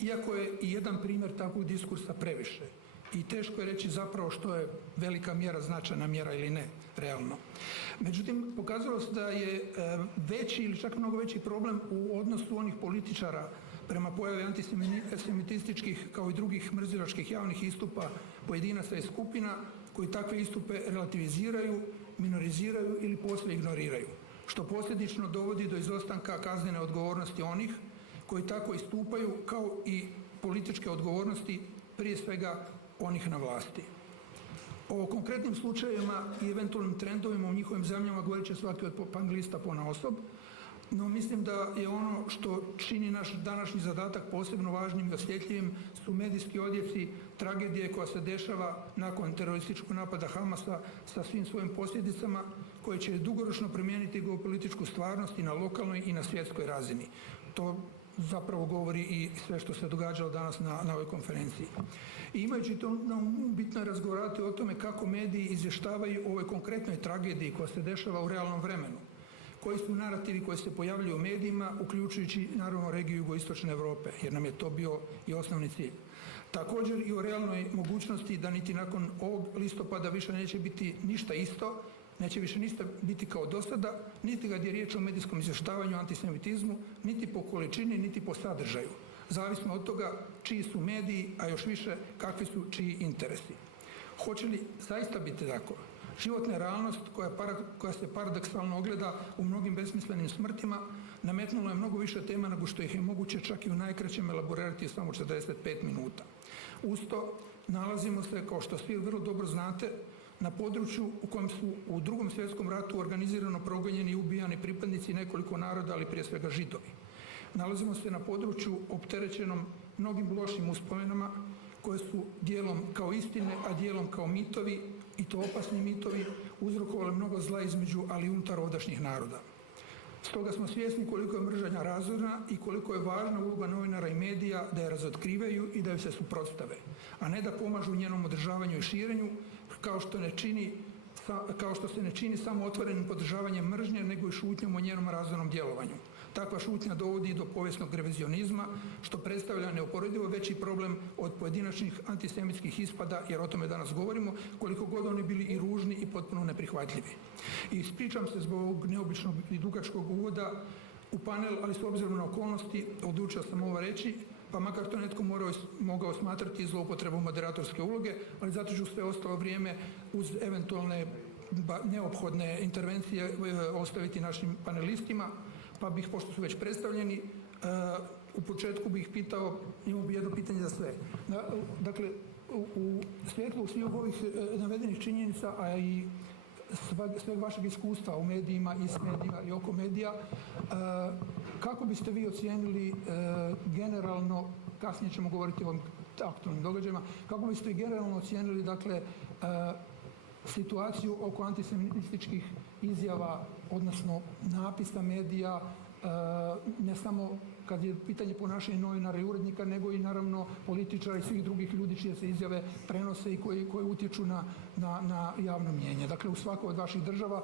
iako je i jedan primjer takvog diskursa previše. I teško je reći zapravo što je velika mjera, značajna mjera ili ne, realno. Međutim, pokazalo se da je veći ili čak mnogo veći problem u odnosu onih političara prema pojavi antisemitističkih kao i drugih mrzilačkih javnih istupa pojedinaca i skupina koji takve istupe relativiziraju, minoriziraju ili posve ignoriraju, što posljedično dovodi do izostanka kaznene odgovornosti onih koji tako istupaju, kao i političke odgovornosti, prije svega onih na vlasti. O konkretnim slučajevima i eventualnim trendovima u njihovim zemljama govorit će svaki od panelista ponaosob, no mislim da je ono što čini naš današnji zadatak posebno važnim i osjetljivim su medijski odjeci tragedije koja se dešava nakon terorističkog napada Hamasa sa svim svojim posljedicama koje će dugoročno promijeniti geopolitičku stvarnost i na lokalnoj i na svjetskoj razini. To zapravo govori i sve što se događalo danas na ovoj konferenciji. I imajući to na umu, bitno je razgovarati o tome kako mediji izvještavaju o ovoj konkretnoj tragediji koja se dešava u realnom vremenu, koji su narativi koji se pojavljuju u medijima, uključujući naravno regiju Jugoistočne Europe, jer nam je to bio i osnovni cilj. Također i o realnoj mogućnosti da niti nakon ovog listopada više neće biti ništa isto, neće više ništa biti kao do sada, niti kad je riječ o medijskom izvještavanju o antisemitizmu, niti po količini, niti po sadržaju. Zavisno od toga čiji su mediji, a još više kakvi su čiji interesi. Hoće li zaista biti tako? Životna realnost koja se paradoksalno ogleda u mnogim besmislenim smrtima nametnulo je mnogo više tema nego što ih je moguće čak i u najkraćem elaborirati samo 45 minuta. Uz to nalazimo se, kao što svi vrlo dobro znate, na području u kojem su u Drugom svjetskom ratu organizirano progonjeni i ubijani pripadnici nekoliko naroda, ali prije svega Židovi. Nalazimo se na području opterećenom mnogim lošim uspomenama koje su dijelom kao istine, a dijelom kao mitovi, i to opasni mitovi, uzrokovali mnogo zla između, ali i unutar ovdašnjih naroda. Stoga smo svjesni koliko je mržnja razorna i koliko je važna uloga novinara i medija da je razotkrivaju i da joj se suprotstave, a ne da pomažu njenom održavanju i širenju, kao što ne čini kao što se ne čini samo otvorenim podržavanjem mržnje, nego i šutnjom o njenom razvojnom djelovanju. Takva šutnja dovodi do povijesnog revizionizma, što predstavlja neuporedivo veći problem od pojedinačnih antisemitskih ispada, jer o tome danas govorimo, koliko god oni bili i ružni i potpuno neprihvatljivi. I ispričam se zbog ovog neobičnog i dugačkog uvoda u panel, ali s obzirom na okolnosti odlučio sam ovo reći, pa makar to netko mogao smatrati zloupotrebom moderatorske uloge, ali zato ću sve ostalo vrijeme uz eventualne neophodne intervencije ostaviti našim panelistima, pa bih, pošto su već predstavljeni, u početku bih pitao, imao bi jedno pitanje za sve. Dakle, u svjetlu svih ovih navedenih činjenica, a i sveg vašeg iskustva u medijima i s medijima i oko medija, kako biste vi ocijenili generalno, kasnije ćemo govoriti o ovim aktualnim događajima, kako biste generalno ocijenili, dakle, situaciju oko antisemitističkih izjava, odnosno napisa medija, ne samo kad je pitanje ponašanja novinara i urednika, nego i naravno političara i svih drugih ljudi čije se izjave prenose i koji utječu na javno mnijenje. Dakle, u svakoj od vaših država,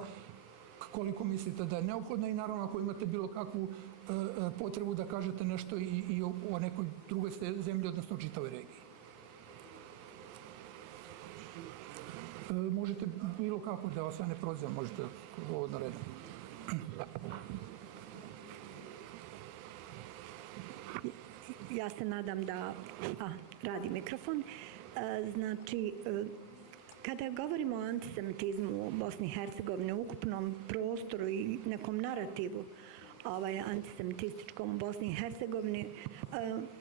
koliko mislite da je neophodno i naravno ako imate bilo kakvu potrebu da kažete nešto i o nekoj drugoj zemlji, odnosno čitavoj regiji. Možete bilo kako, da vas ja ne prozivam, možete uvodno redom. Ja se nadam da radi mikrofon. Znači, kada govorimo o antisemitizmu u Bosni i Hercegovini, u ukupnom prostoru i nekom narativu antisemitističkom u Bosni i Hercegovini,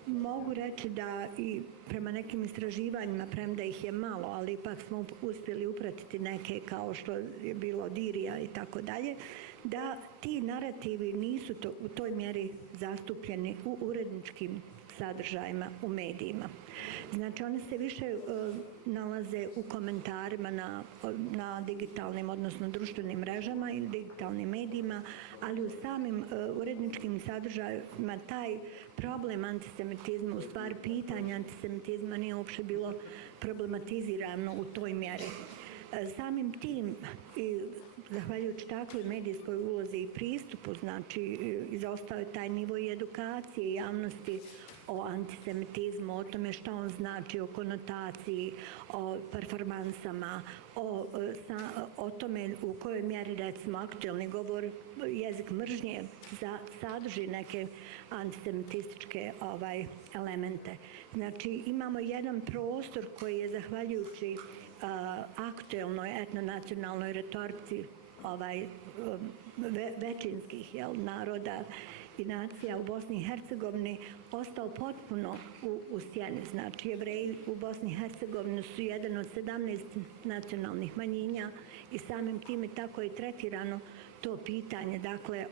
mogu reći da i prema nekim istraživanjima, premda ih je malo, ali ipak smo uspjeli upratiti neke kao što je bilo Dirija i tako dalje, da ti narativi nisu u toj mjeri zastupljeni u uredničkim sadržajima u medijima. Znači, one se više nalaze u komentarima na digitalnim, odnosno društvenim mrežama ili digitalnim medijima, ali u samim uredničkim sadržajima taj problem antisemitizma, u stvari pitanje antisemitizma nije uopće bilo problematizirano u toj mjeri. Samim tim, i zahvaljujući takvoj medijskoj ulozi i pristupu, znači, izostao je taj nivo i edukacije javnosti o antisemitizmu, o tome što on znači, o konotaciji, o performansama, o tome u kojoj mjeri, recimo, aktualni govor, jezik mržnje sadrži neke antisemitističke elemente. Znači, imamo jedan prostor koji je, zahvaljujući aktualnoj etnonacionalnoj retorici većinskih naroda i nacija u Bosni i Hercegovini ostao potpuno u sjeni. Znači, Jevreji u Bosni i Hercegovini su jedan od 17 nacionalnih manjina i samim tim i tako je tretirano to pitanje, dakle,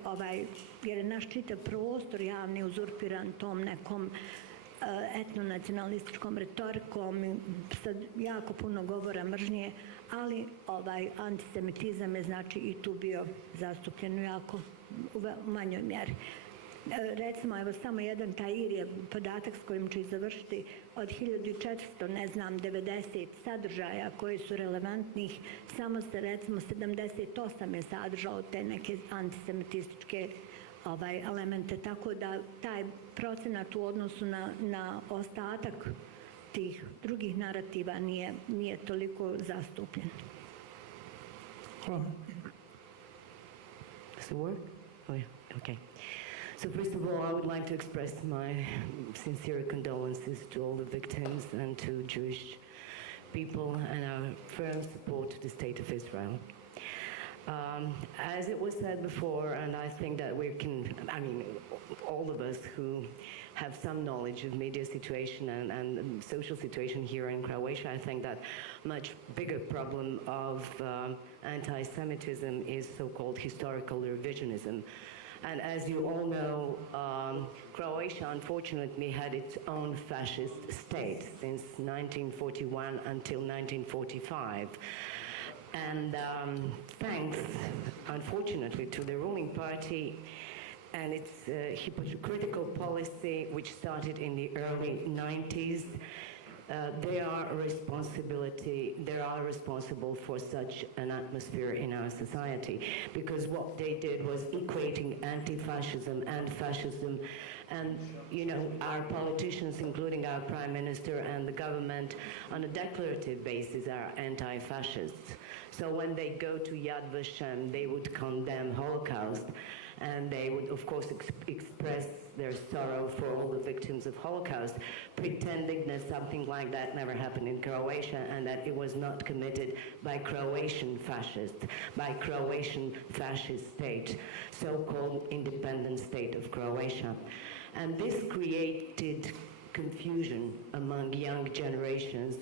jer je naš čitav prostor javni uzurpiran tom nekom etnonacionalističkom retorikom, sad jako puno govora mržnje, ali antisemitizam je, znači, i tu bio zastupljen u manjoj mjeri. Recimo, evo samo jedan taj je podatak s kojim ću i završiti, od 1400, ne znam, 90 sadržaja koji su relevantnih, samo se, recimo, 78 je sadržao te neke antisemitističke elemente, tako da taj procenat u odnosu na ostatak tih drugih narativa nije toliko zastupljen. Hvala. Does it work? Oh yeah, okay. So first of all, I would like to express my sincere condolences to all the victims and to Jewish people and our firm support to the State of Israel. As it was said before, and I think that all of us who have some knowledge of media situation and social situation here in Croatia, I think that much bigger problem of anti-Semitism is so-called historical revisionism. And as you all know, Croatia unfortunately had its own fascist state since 1941 until 1945. And thanks, unfortunately, to the ruling party and its hypocritical policy, which started in the early 90s, they are responsible for such an atmosphere in our society, because what they did was equating anti-fascism and fascism, and our politicians, including our prime minister and the government, on a declarative basis are anti-fascists. So when they go to Yad Vashem, they would condemn Holocaust, and they would, of course, express their sorrow for all the victims of Holocaust, pretending that something like that never happened in Croatia and that it was not committed by Croatian fascists, by Croatian fascist state, so-called independent state of Croatia. And this created confusion among young generations.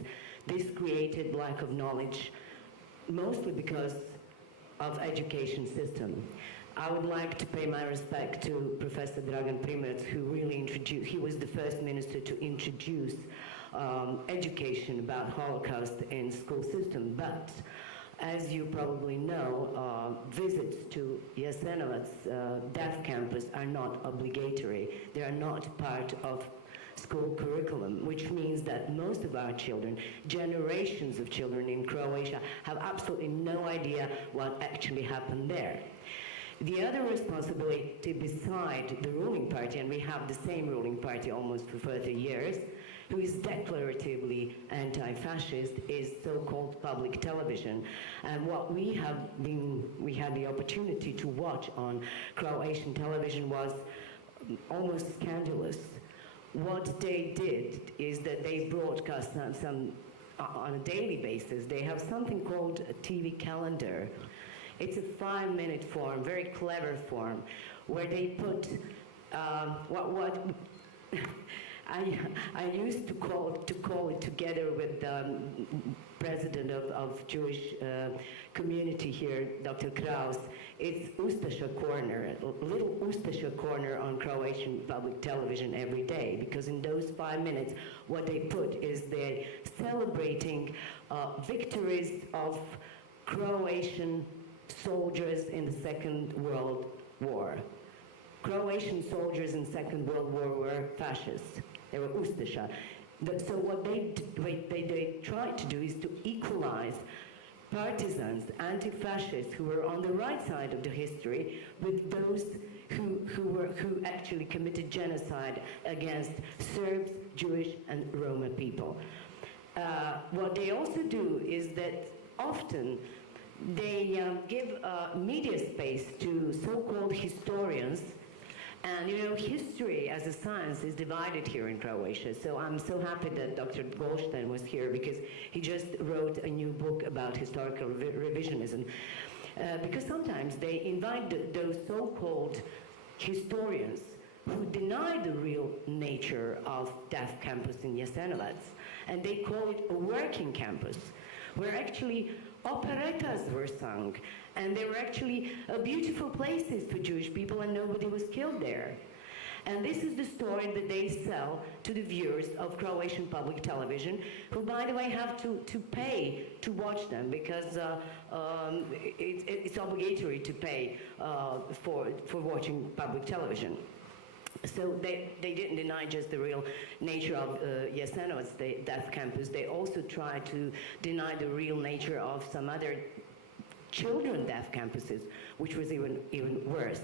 This created lack of knowledge, mostly because of education system. I would like to pay my respect to Professor Dragan Primerac, who really he was the first minister to introduce education about Holocaust in school system. But as you probably know, visits to Jasenovac's death campus are not obligatory. They are not part of school curriculum, which means that most of our children, generations of children in Croatia, have absolutely no idea what actually happened there. The other responsibility beside the ruling party, and we have the same ruling party almost for 30 years, who is declaratively anti-fascist, is so-called public television. And what we had the opportunity to watch on Croatian television was almost scandalous. What they did is that they broadcast some on a daily basis. They have something called a TV calendar. It's a 5-minute form, very clever form, where they put what I used to call it together with the president of Jewish community here, Dr. Kraus. It's Ustasha Corner, a little Ustasha Corner on Croatian public television every day, because in those 5 minutes, what they put is they're celebrating victories of Croatian soldiers in the Second World War. Croatian soldiers in the Second World War were fascists. They were Ustasha. So what they tried to do is to equalize partisans, anti-fascists who were on the right side of the history with those who actually committed genocide against Serbs, Jewish, and Roma people. What they also do is that often they give media space to so-called historians. And history as a science is divided here in Croatia. So I'm so happy that Dr. Goldstein was here, because he just wrote a new book about historical revisionism. Because sometimes they invite those so-called historians who deny the real nature of death campus in Jasenovac, and they call it a working campus, where actually operettas were sung, and they were actually beautiful places for Jewish people, and nobody was killed there. And this is the story that they sell to the viewers of Croatian public television, who, by the way, have to pay to watch them, because it's obligatory to pay for watching public television. So they didn't deny just the real nature of Jasenovac's death campus. They also tried to deny the real nature of some other children death campuses, which was even worse.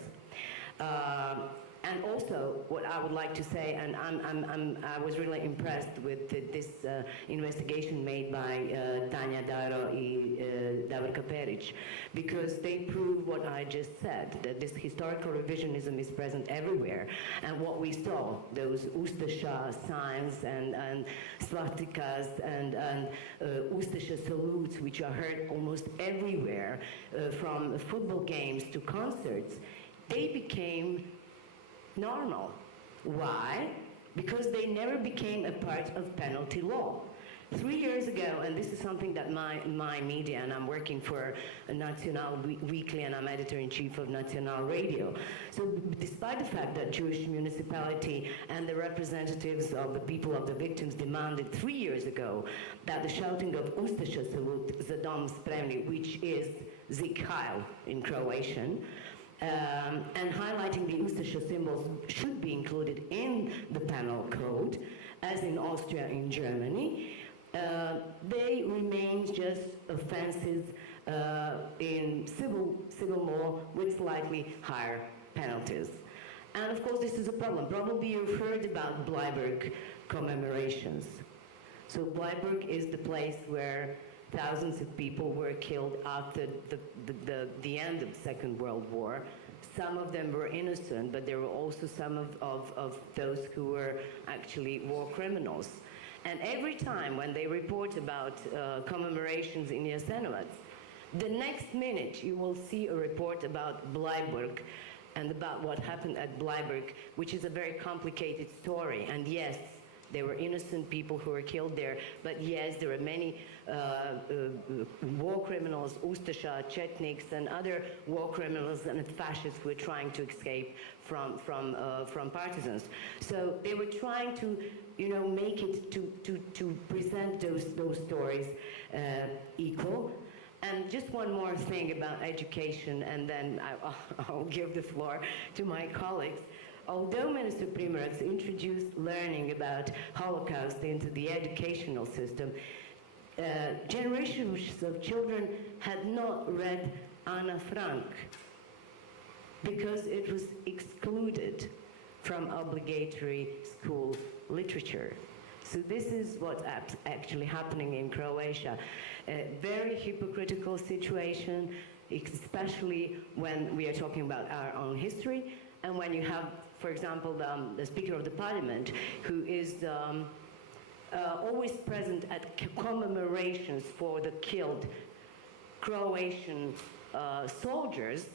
And also, what I would like to say, and I was really impressed with this investigation made by Tanja Daro and Davorka Peric, because they prove what I just said, that this historical revisionism is present everywhere. And what we saw, those Ustasha signs and swastikas and Ustasha salutes, which are heard almost everywhere, from football games to concerts, they became normal. Why? Because they never became a part of penalty law. 3 years ago, and this is something that my media, and I'm working for a National Weekly, and I'm editor-in-chief of National Radio. So despite the fact that Jewish municipality and the representatives of the people of the victims demanded 3 years ago that the shouting of Ustasha salute, Za dom spremni, which is Zig Heil in Croatian, and highlighting the Ustasha symbols should be included in the penal code. as in Austria and Germany, they remain just offenses in civil law with slightly higher penalties. And of course, this is a problem. Probably you've heard about Bleiburg commemorations. So Bleiburg is the place where thousands of people were killed after the end of the Second World War. Some of them were innocent, but there were also some of those who were actually war criminals. And every time when they report about commemorations in Jasenovac, the next minute you will see a report about Bleiburg and about what happened at Bleiburg, which is a very complicated story. And yes, there were innocent people who were killed there, but yes, there were many war criminals, Ustasha, Chetniks, and other war criminals and fascists who were trying to escape from partisans. So they were trying to, make it to present those stories equal. And just one more thing about education, and then I'll give the floor to my colleagues. Although Minister Primorac introduced learning about Holocaust into the educational system, generations of children had not read Anna Frank because it was excluded from obligatory school literature. So this is what's actually happening in Croatia. A very hypocritical situation, especially when we are talking about our own history, and when you have, for example, the Speaker of the Parliament, who is always present at commemorations for the killed Croatian soldiers,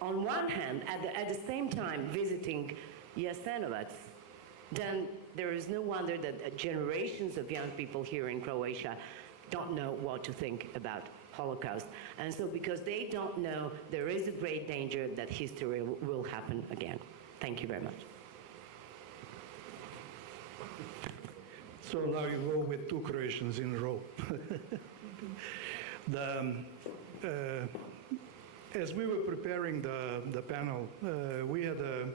on one hand, at the same time visiting Jasenovac, then there is no wonder that generations of young people here in Croatia don't know what to think about Holocaust. And so because they don't know, there is a great danger that history will happen again. Thank you very much. So now you go with two Croatians in a row. As we were preparing the panel, we had a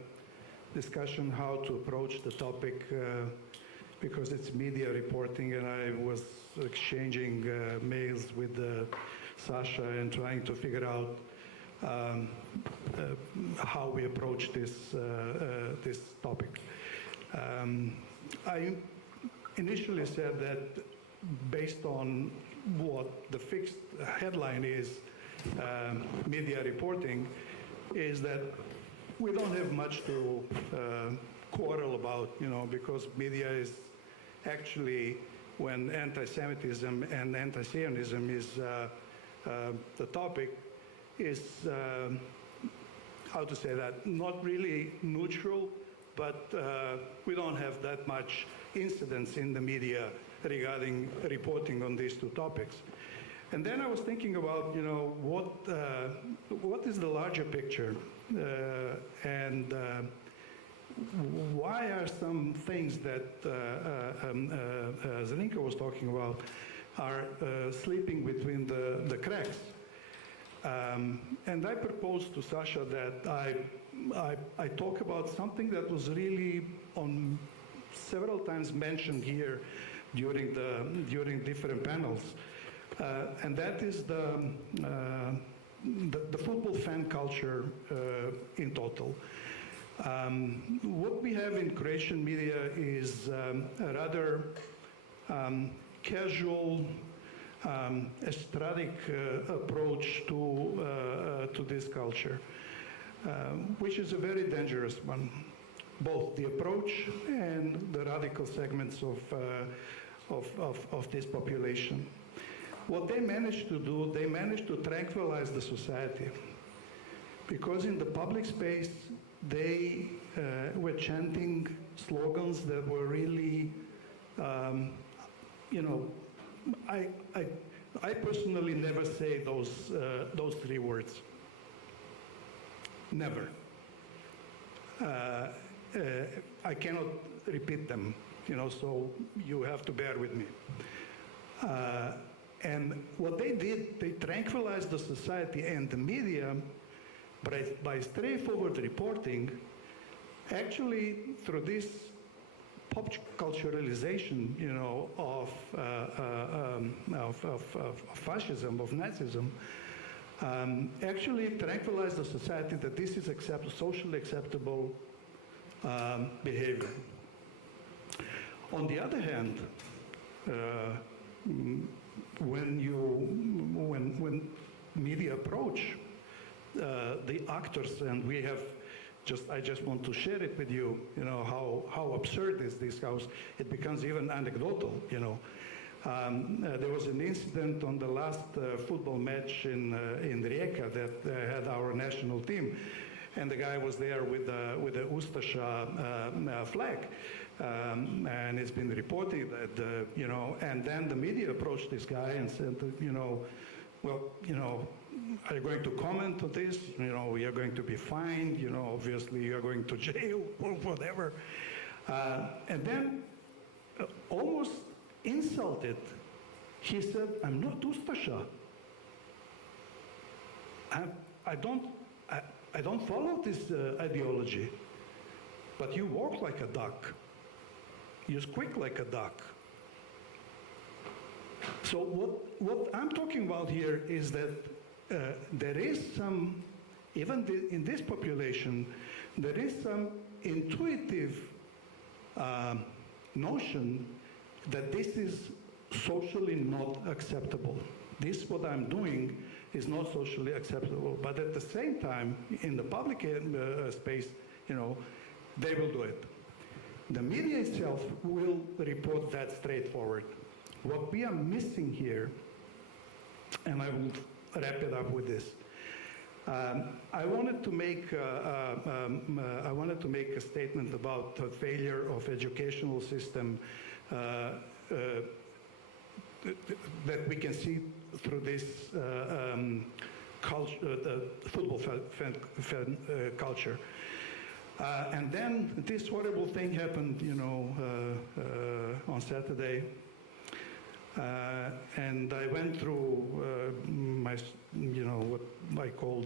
discussion how to approach the topic because it's media reporting, and I was exchanging mails with Sasha and trying to figure out how we approach this topic. I initially said that based on what the fixed headline is, media reporting, is that we don't have much to quarrel about, because media is actually, when anti-Semitism and anti-Zionism is the topic, is, how to say that, not really neutral, but we don't have that much incidence in the media regarding reporting on these two topics. And then I was thinking about, what is the larger picture, and why are some things that Zelinka was talking about are slipping between the cracks. And I proposed to Sasha that I talk about something that was really on several times mentioned here during different panels, and that is the football fan culture in total. What we have in Croatian media is a rather casual, aesthetic approach to this culture, which is a very dangerous one, both the approach and the radical segments of this population. What they managed to do, they managed to tranquilize the society, because in the public space they were chanting slogans that were really, I personally never say those three words. Never. I cannot repeat them, so you have to bear with me. And what they did, they tranquilized the society and the media by straightforward reporting, actually through this pop culturalization, of fascism, of Nazism, actually tranquilized the society that this is socially acceptable behavior. On the other hand, when media approach the actors, and we have I just want to share it with you, how absurd is this house. It becomes even anecdotal, There was an incident on the last football match in Rijeka that had our national team, and the guy was there with the Ustasha flag. And it's been reported that, and then the media approached this guy and said, well, are you going to comment on this? We are going to be fined, obviously you are going to jail or whatever. And then, almost insulted, he said, I'm not Ustasha. I don't follow this ideology, but you walk like a duck. You squeak like a duck. So what I'm talking about here is that there is some, even in this population, there is some intuitive notion that this is socially not acceptable. This, what I'm doing, is not socially acceptable. But at the same time, in the public space, they will do it. The media itself will report that straightforward. What we are missing here, and I will wrap it up with this. I wanted to make a statement about the failure of educational system that we can see through this culture, football fan culture. And then this horrible thing happened, on Saturday. And I went through my, what I call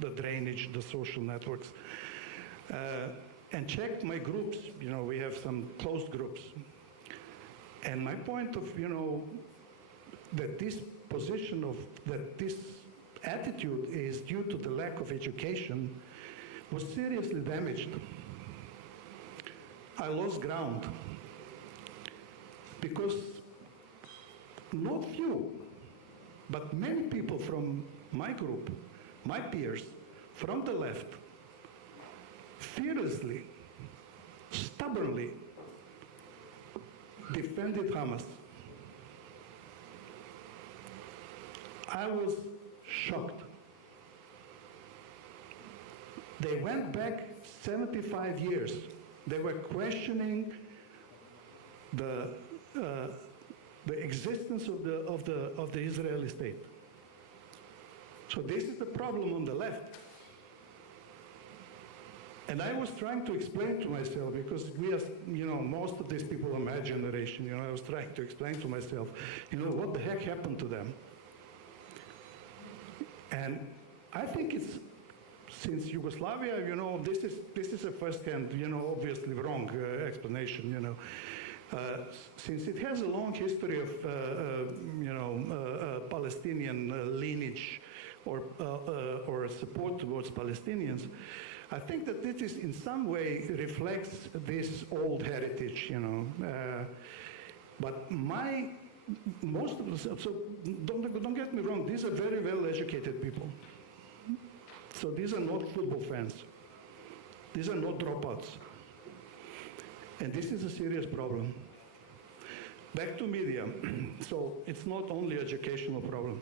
the drainage, the social networks, and checked my groups. We have some closed groups. And my point of, that this position of, that this attitude is due to the lack of education was seriously damaged. I lost ground. Because not few, but many people from my group, my peers, from the left, fearlessly, stubbornly defended Hamas. I was shocked. They went back 75 years. They were questioning the existence of the Israeli state. So this is the problem on the left. And I was trying to explain to myself, because we are, most of these people are my generation, I was trying to explain to myself, what the heck happened to them? And I think it's, since Yugoslavia, this is a first-hand, obviously wrong explanation, since it has a long history of, Palestinian lineage or support towards Palestinians, I think that this is in some way reflects this old heritage, but most of the, so don't get me wrong, these are very well-educated people. So these are not football fans. These are not dropouts. And this is a serious problem. Back to media. So it's not only educational problem.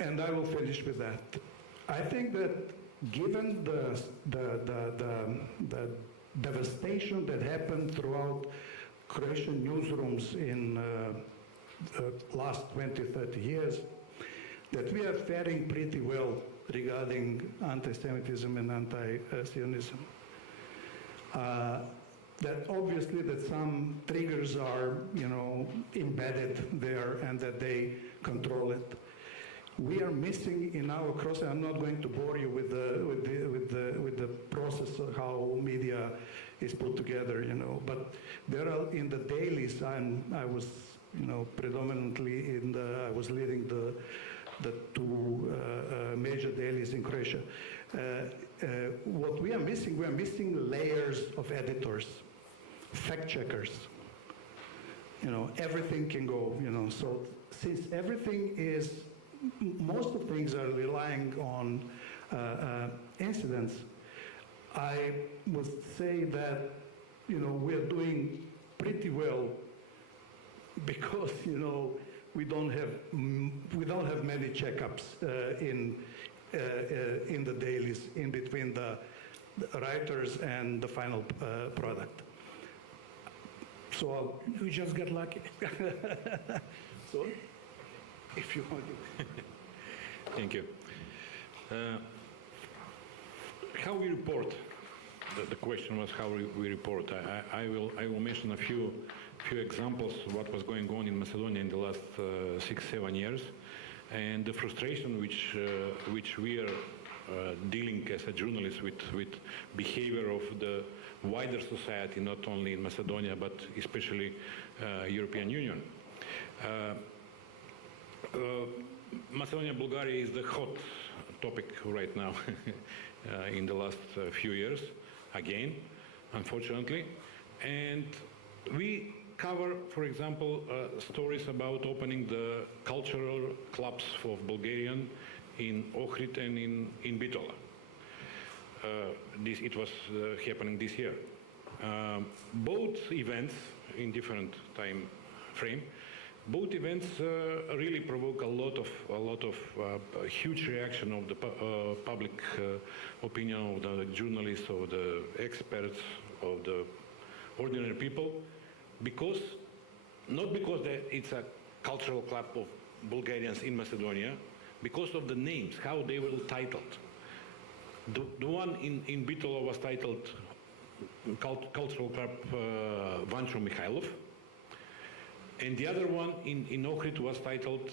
And I will finish with that. I think that given the devastation that happened throughout Croatian newsrooms in the last 20, 30 years, that we are faring pretty well regarding anti-Semitism and anti-Zionism. That obviously that some triggers are, embedded there and that they control it. we are missing in our cross. I'm not going to bore you with the process of how media is put together, you know. But there are in the dailies. I was, you know, predominantly I was leading the two major dailies in Croatia. What we are missing layers of editors, fact checkers. You know, everything can go. You know, so since everything is. Most of things are relying on incidents. I would say that, you know, we're doing pretty well because, you know, we don't have many checkups in the dailies in between the writers and the final product. So We just got lucky. so. If you want to. Thank you. How we report? The question was how we report. I will mention a few examples of what was going on in Macedonia in the last 6-7 years, and the frustration which we are dealing as a journalist with behavior of the wider society, not only in Macedonia but especially European Union. Macedonia, Bulgaria is the hot topic right now in the last few years, again, unfortunately. And we cover, for example, stories about opening the cultural clubs for Bulgarian in Ohrid and in Bitola. It was happening this year. Both events in different time frame. Both events really provoke a lot of huge reaction of the public opinion, of the journalists, of the experts, of the ordinary people, because not because it's a cultural club of Bulgarians in Macedonia, because of the names, how they were titled. The one in Bitola was titled Cultural Club Vancho Mikhailov. And the other one in Ohrid was titled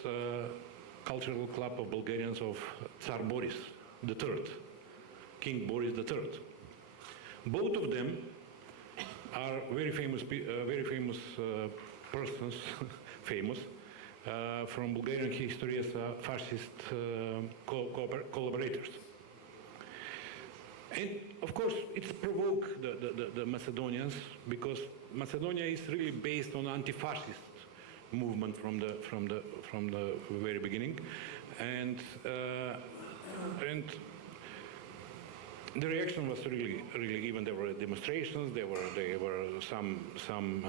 Cultural Club of Bulgarians of Tsar Boris III, King Boris III. Both of them are very famous persons, famous from Bulgarian history as fascist collaborators. And of course, it's provoked the Macedonians because Macedonia is really based on anti-fascist movement from the very beginning, and the reaction was really even there were demonstrations, there were some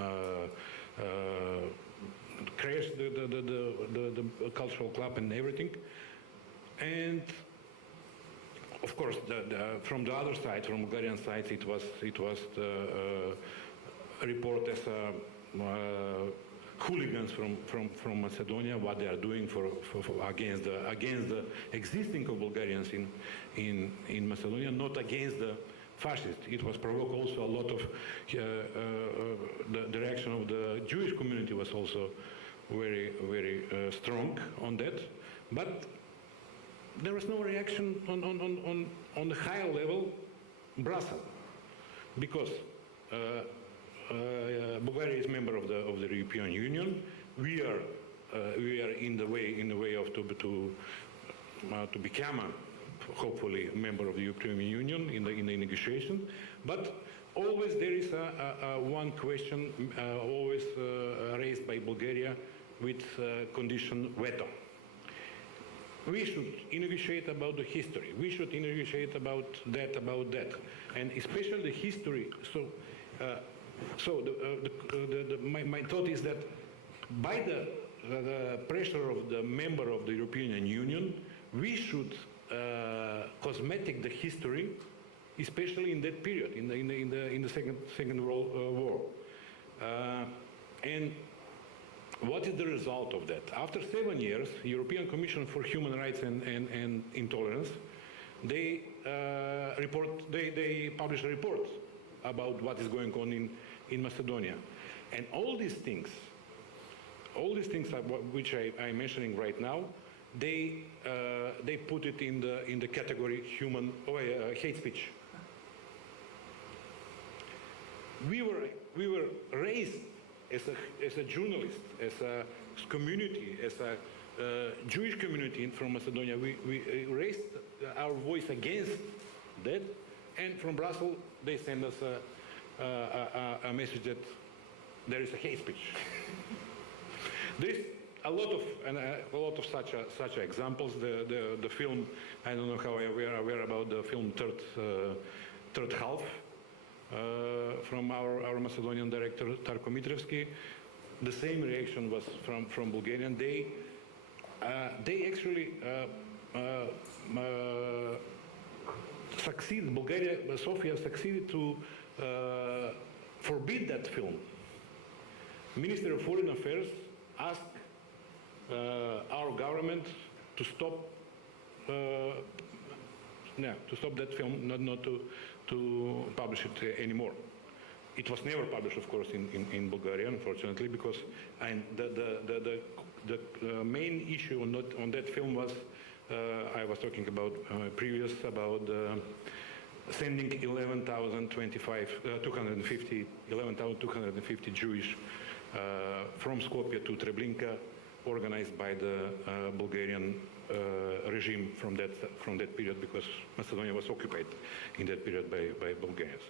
crash the cultural club and everything, and of course from the other side, from Bulgarian side, it was report as hooligans from Macedonia, what they are doing against the existing of Bulgarians in Macedonia, not against the fascists. It was provoked also a lot of the reaction of the Jewish community was also very strong on that, but there was no reaction on the higher level, Brussels, because Bulgaria is a member of the European Union. We are in the way of to become hopefully a member of the European Union in the negotiation. But always there is one question always raised by Bulgaria with condition veto. We should negotiate about the history. We should negotiate about that, and especially the history. So my thought is that by the pressure of the member of the European Union, we should cosmetic the history, especially in that period, in the Second World War. And what is the result of that? After 7 years, European Commission for Human Rights and Intolerance, they publish a report about what is going on in Macedonia. And all these things which I'm mentioning right now, they put it in the category hate speech. We were raised as a journalist, as a community, as a Jewish community from Macedonia. We raised our voice against that, and from Brussels they send us a message that there is a hate speech. There is a lot of such examples. The film, I don't know how we are aware about the film Third Half from our Macedonian director Tarko Mitrevski. The same reaction was from Bulgarian. They actually succeeded. Bulgaria, Sofia succeeded to forbid that film. Minister of Foreign Affairs asked our government to stop that film, not to publish it anymore. It was never published, of course, in Bulgaria, unfortunately, because the main issue on that film was I was talking about previous about sending 11,250 Jewish from Skopje to Treblinka, organized by the Bulgarian regime from that period, because Macedonia was occupied in that period by Bulgarians.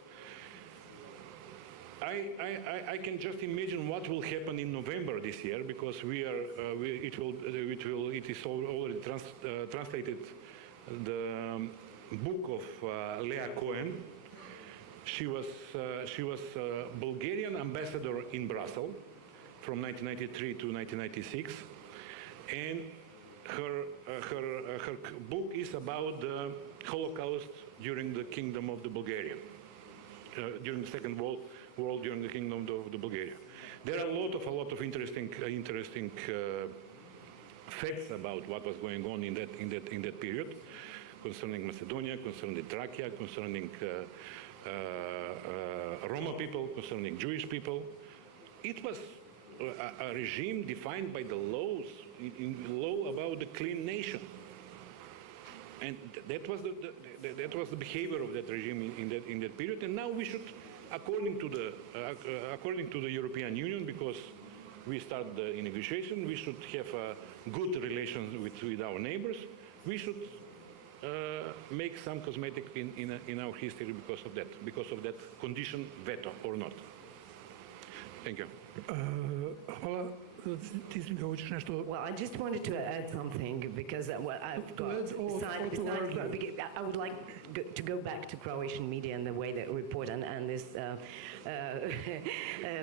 I can just imagine what will happen in November this year, because it is already translated the book of Leah Cohen. She was Bulgarian ambassador in Brussels from 1993 to 1996, and her book is about the Holocaust during the Kingdom of the Bulgaria, during the Second World War, during the Kingdom of the Bulgaria. There are a lot of interesting facts about what was going on in that period, concerning Macedonia, concerning Thracia, concerning Roma people, concerning Jewish people. It was a regime defined by the laws, in law about the clean nation, and that was the behavior of that regime in that period. And now we should, according to the European Union, because we start the negotiation, we should have good relations with our neighbors. We should make some cosmetic in our history because of that condition, veto or not. Thank you. Hvala. Ti si ga hoćeš nešto? Well, I just wanted to add something, because I've got I would like to go back to Croatian media and the way they report and this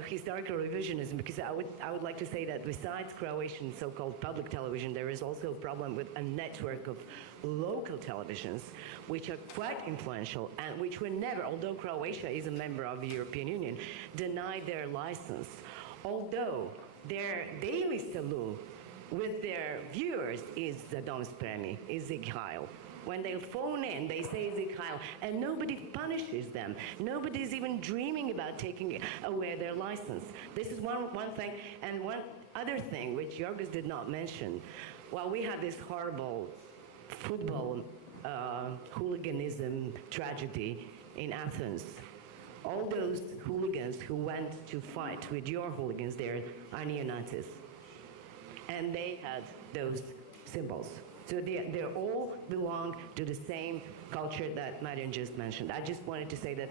historical revisionism, because I would like to say that besides Croatian so-called public television, there is also a problem with a network of local televisions which are quite influential and which were never, although Croatia is a member of the European Union, denied their license. Although their daily salute with their viewers is Za dom spremni, is Sieg Heil. When they phone in, they say Sieg Heil, and nobody punishes them. Nobody's even dreaming about taking away their license. This is one thing. And one other thing, which Jorgos did not mention, while we had this horrible football hooliganism tragedy in Athens, all those hooligans who went to fight with your hooligans there are neo-Nazis. And they had those symbols. So they all belong to the same culture that Marian just mentioned. I just wanted to say that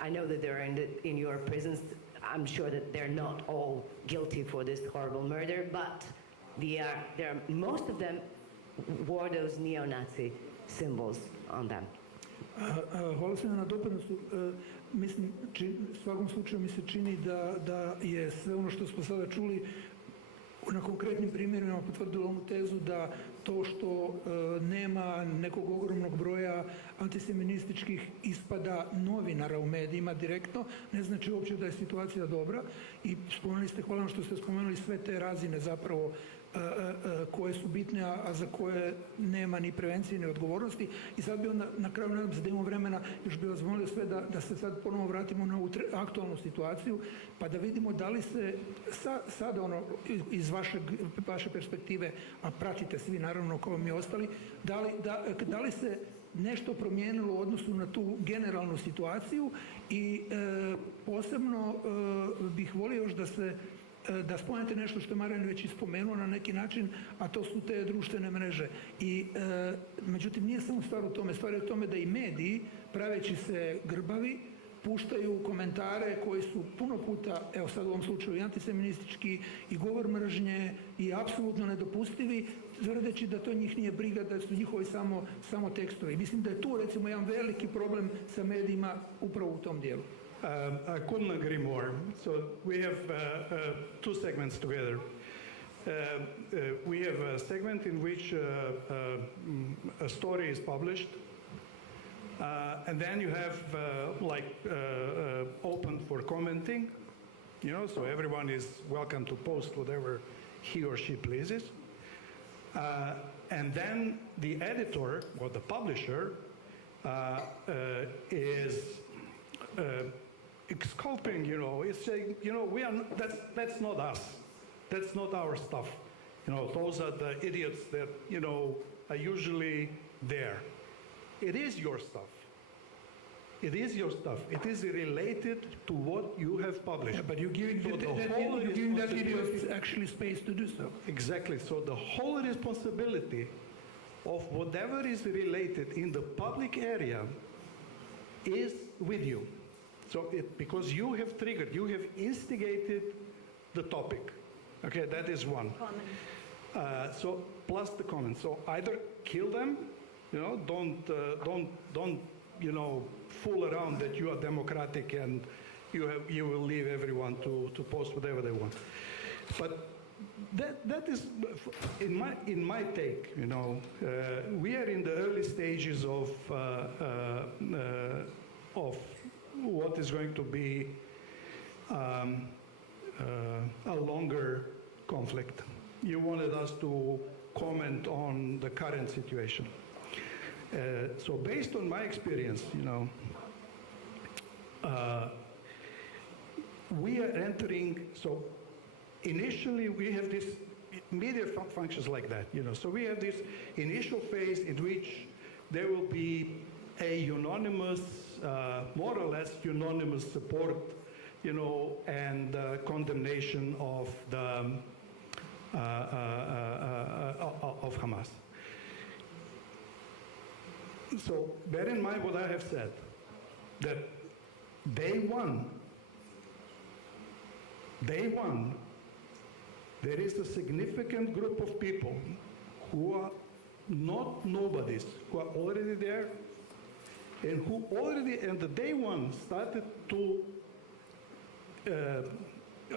I know that they're in your prisons. I'm sure that they're not all guilty for this horrible murder, but most of them wore those neo-Nazi symbols on them. Hvala se na doprinosu. Mislim, u svakom slučaju mi se čini da je sve ono što smo sada čuli na konkretnim primjerima potvrdilo onu tezu da to što nema nekog ogromnog broja antiseminističkih ispada novinara u medijima direktno, ne znači uopće da je situacija dobra. I spomenuli ste, hvala vam što ste spomenuli sve te razine zapravo koje su bitne, a za koje nema ni prevencije ni odgovornosti. I sad bi onda, na kraju, nadam se da imamo vremena, još bi vas molio sve da se sad ponovo vratimo na ovu aktualnu situaciju, pa da vidimo da li se sad iz vaše perspektive, a pratite svi naravno kao mi ostali, da li se nešto promijenilo u odnosu na tu generalnu situaciju i posebno bih volio još da spomenete nešto što je Marijan već ispomenuo na neki način, a to su te društvene mreže. Međutim, nije samo stvar u tome, stvar je u tome da i mediji, praveći se grbavi, puštaju komentare koji su puno puta, evo sad u ovom slučaju i antiseministički i govor mržnje i apsolutno nedopustivi, tvrdeći da to njih nije briga, da su njihovi samo tekstovi. Mislim da je tu recimo jedan veliki problem sa medijima upravo u tom dijelu. I couldn't agree more. So we have two segments together. We have a segment in which a story is published, and then you have open for commenting, so everyone is welcome to post whatever he or she pleases. And then the editor or the publisher is exculpating, is saying, that's not us. That's not our stuff. Those are the idiots that, are usually there. It is your stuff. It is your stuff. It is related to what you have published. Yeah, but you're giving that idiot actually space to do so. Exactly. So the whole responsibility of whatever is related in the public area is with you. So because you have triggered, you have instigated the topic. Okay, that is one. So plus the comments. So either kill them, don't fool around that you are democratic and you will leave everyone to post whatever they want. But that is in my take. We are in the early stages of what is going to be a longer conflict. You wanted us to comment on the current situation. So based on my experience, we are entering, so initially we have this media functions like that, so we have this initial phase in which there will be a unanimous, more or less unanimous support, and condemnation of the of Hamas. So bear in mind what I have said, that day one, there is a significant group of people who are not nobodies, who are already there, and who already, and the day one, started to,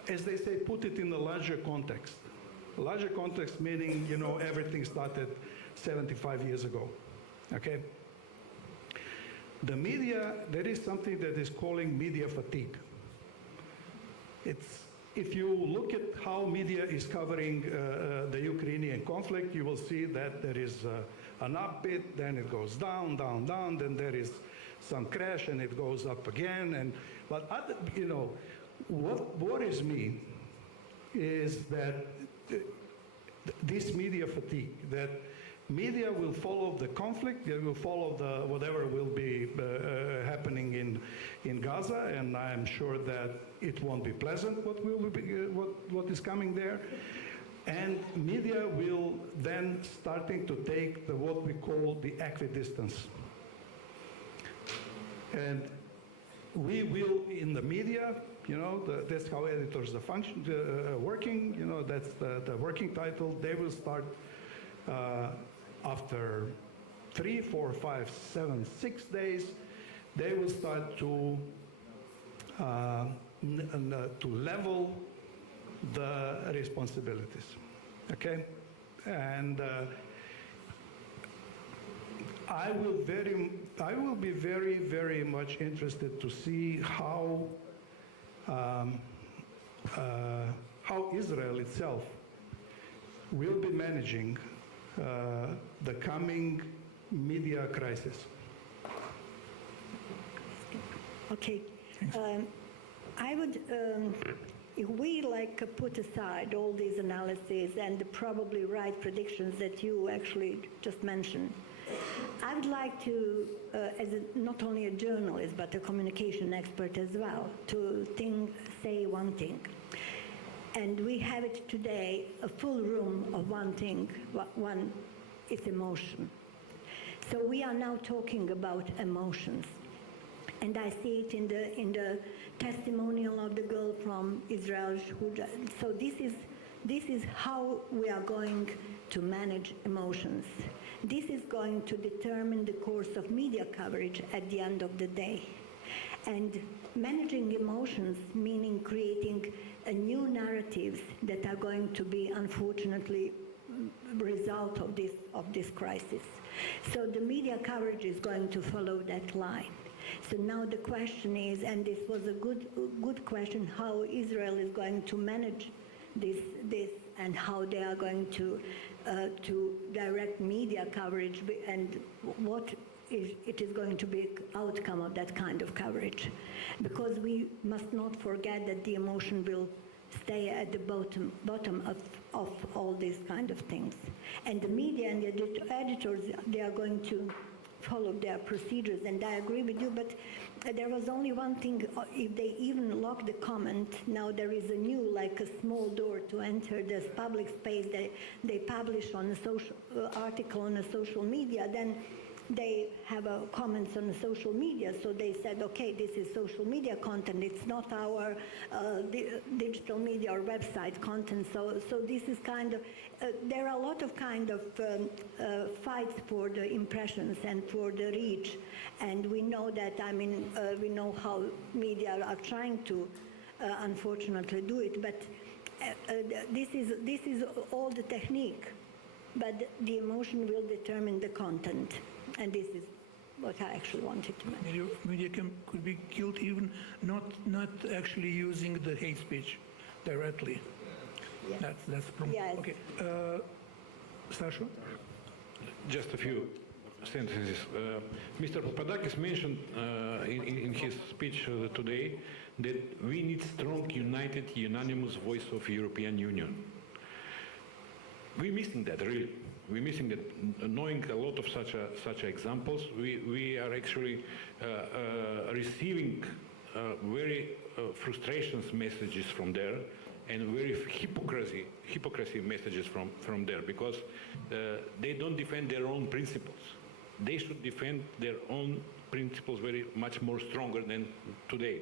as they say, put it in a larger context. Larger context meaning, everything started 75 years ago, okay? The media, there is something that is calling media fatigue. If you look at how media is covering the Ukrainian conflict, you will see that there is an upbeat, then it goes down, down, down, then there is some crash and it goes up again. But what worries me is that this media fatigue, that media will follow the conflict, they will follow whatever will be happening in Gaza, and I am sure that it won't be pleasant what is coming there. And media will then starting to take what we call the equidistance. And we will, in the media, that's how editors are working, that's the working title. They will start after 3, 4, 5, 7, 6 days, they will start to level the responsibilities, okay? And I will be very, very much interested to see how Israel itself will be managing the coming media crisis? Okay. I would, if we put aside all these analyses and the probably right predictions that you actually just mentioned, I would like to, as not only a journalist but a communication expert as well, to say one thing. And we have it today, a full room of one thing, one is emotion. So we are now talking about emotions. And I see it in the testimonial of the girl from Israel. So this is how we are going to manage emotions. This is going to determine the course of media coverage at the end of the day. And managing emotions, meaning creating new narratives that are going to be, unfortunately, result of this crisis. So the media coverage is going to follow that line. So now the question is, and this was a good question, how Israel is going to manage this and how they are going to direct media coverage and what it is going to be outcome of that kind of coverage. Because we must not forget that the emotion will stay at the bottom of all these kind of things. And the media and the editors, they are going to follow their procedures, and I agree with you, but there was only one thing, if they even lock the comment, now there is a new, like a small door to enter this public space that they publish on a social article on a social media, then they have comments on the social media, so they said, okay, this is social media content, it's not our digital media or website content, so this is kind of, there are a lot of kind of fights for the impressions and for the reach, and we know that, I mean, we know how media are trying to unfortunately do it, but this is all the technique, but the emotion will determine the content. And this is what I actually wanted to mention. Media could be killed even not actually using the hate speech directly. Yes. That's the problem. Yes. Okay. Sasha? Just a few sentences. Mr. Papadakis mentioned in his speech today that we need strong, united, unanimous voice of European Union. We're missing that, really. We're missing that. Knowing a lot of such examples, we are actually receiving very frustrations messages from there, and very hypocrisy messages from there, because they don't defend their own principles. They should defend their own principles very much more stronger than today.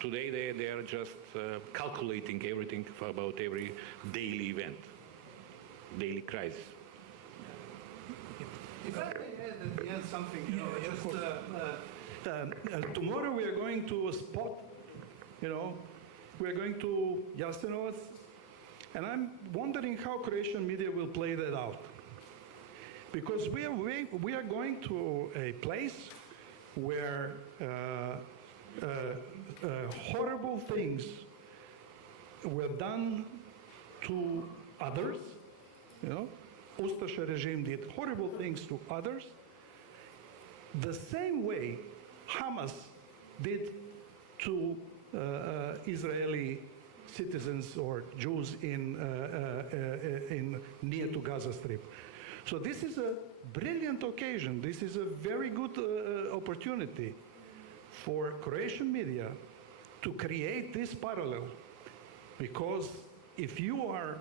Today they are just calculating everything about every daily event, daily crisis. If I may add at the end something, tomorrow we are going to a spot, we are going to Jasenovac, and I'm wondering how Croatian media will play that out. Because we are going to a place where horrible things were done to others, Ustaša regime did horrible things to others, the same way Hamas did to Israeli citizens or Jews in near to Gaza Strip. So this is a brilliant occasion. This is a very good opportunity for Croatian media to create this parallel, because if you are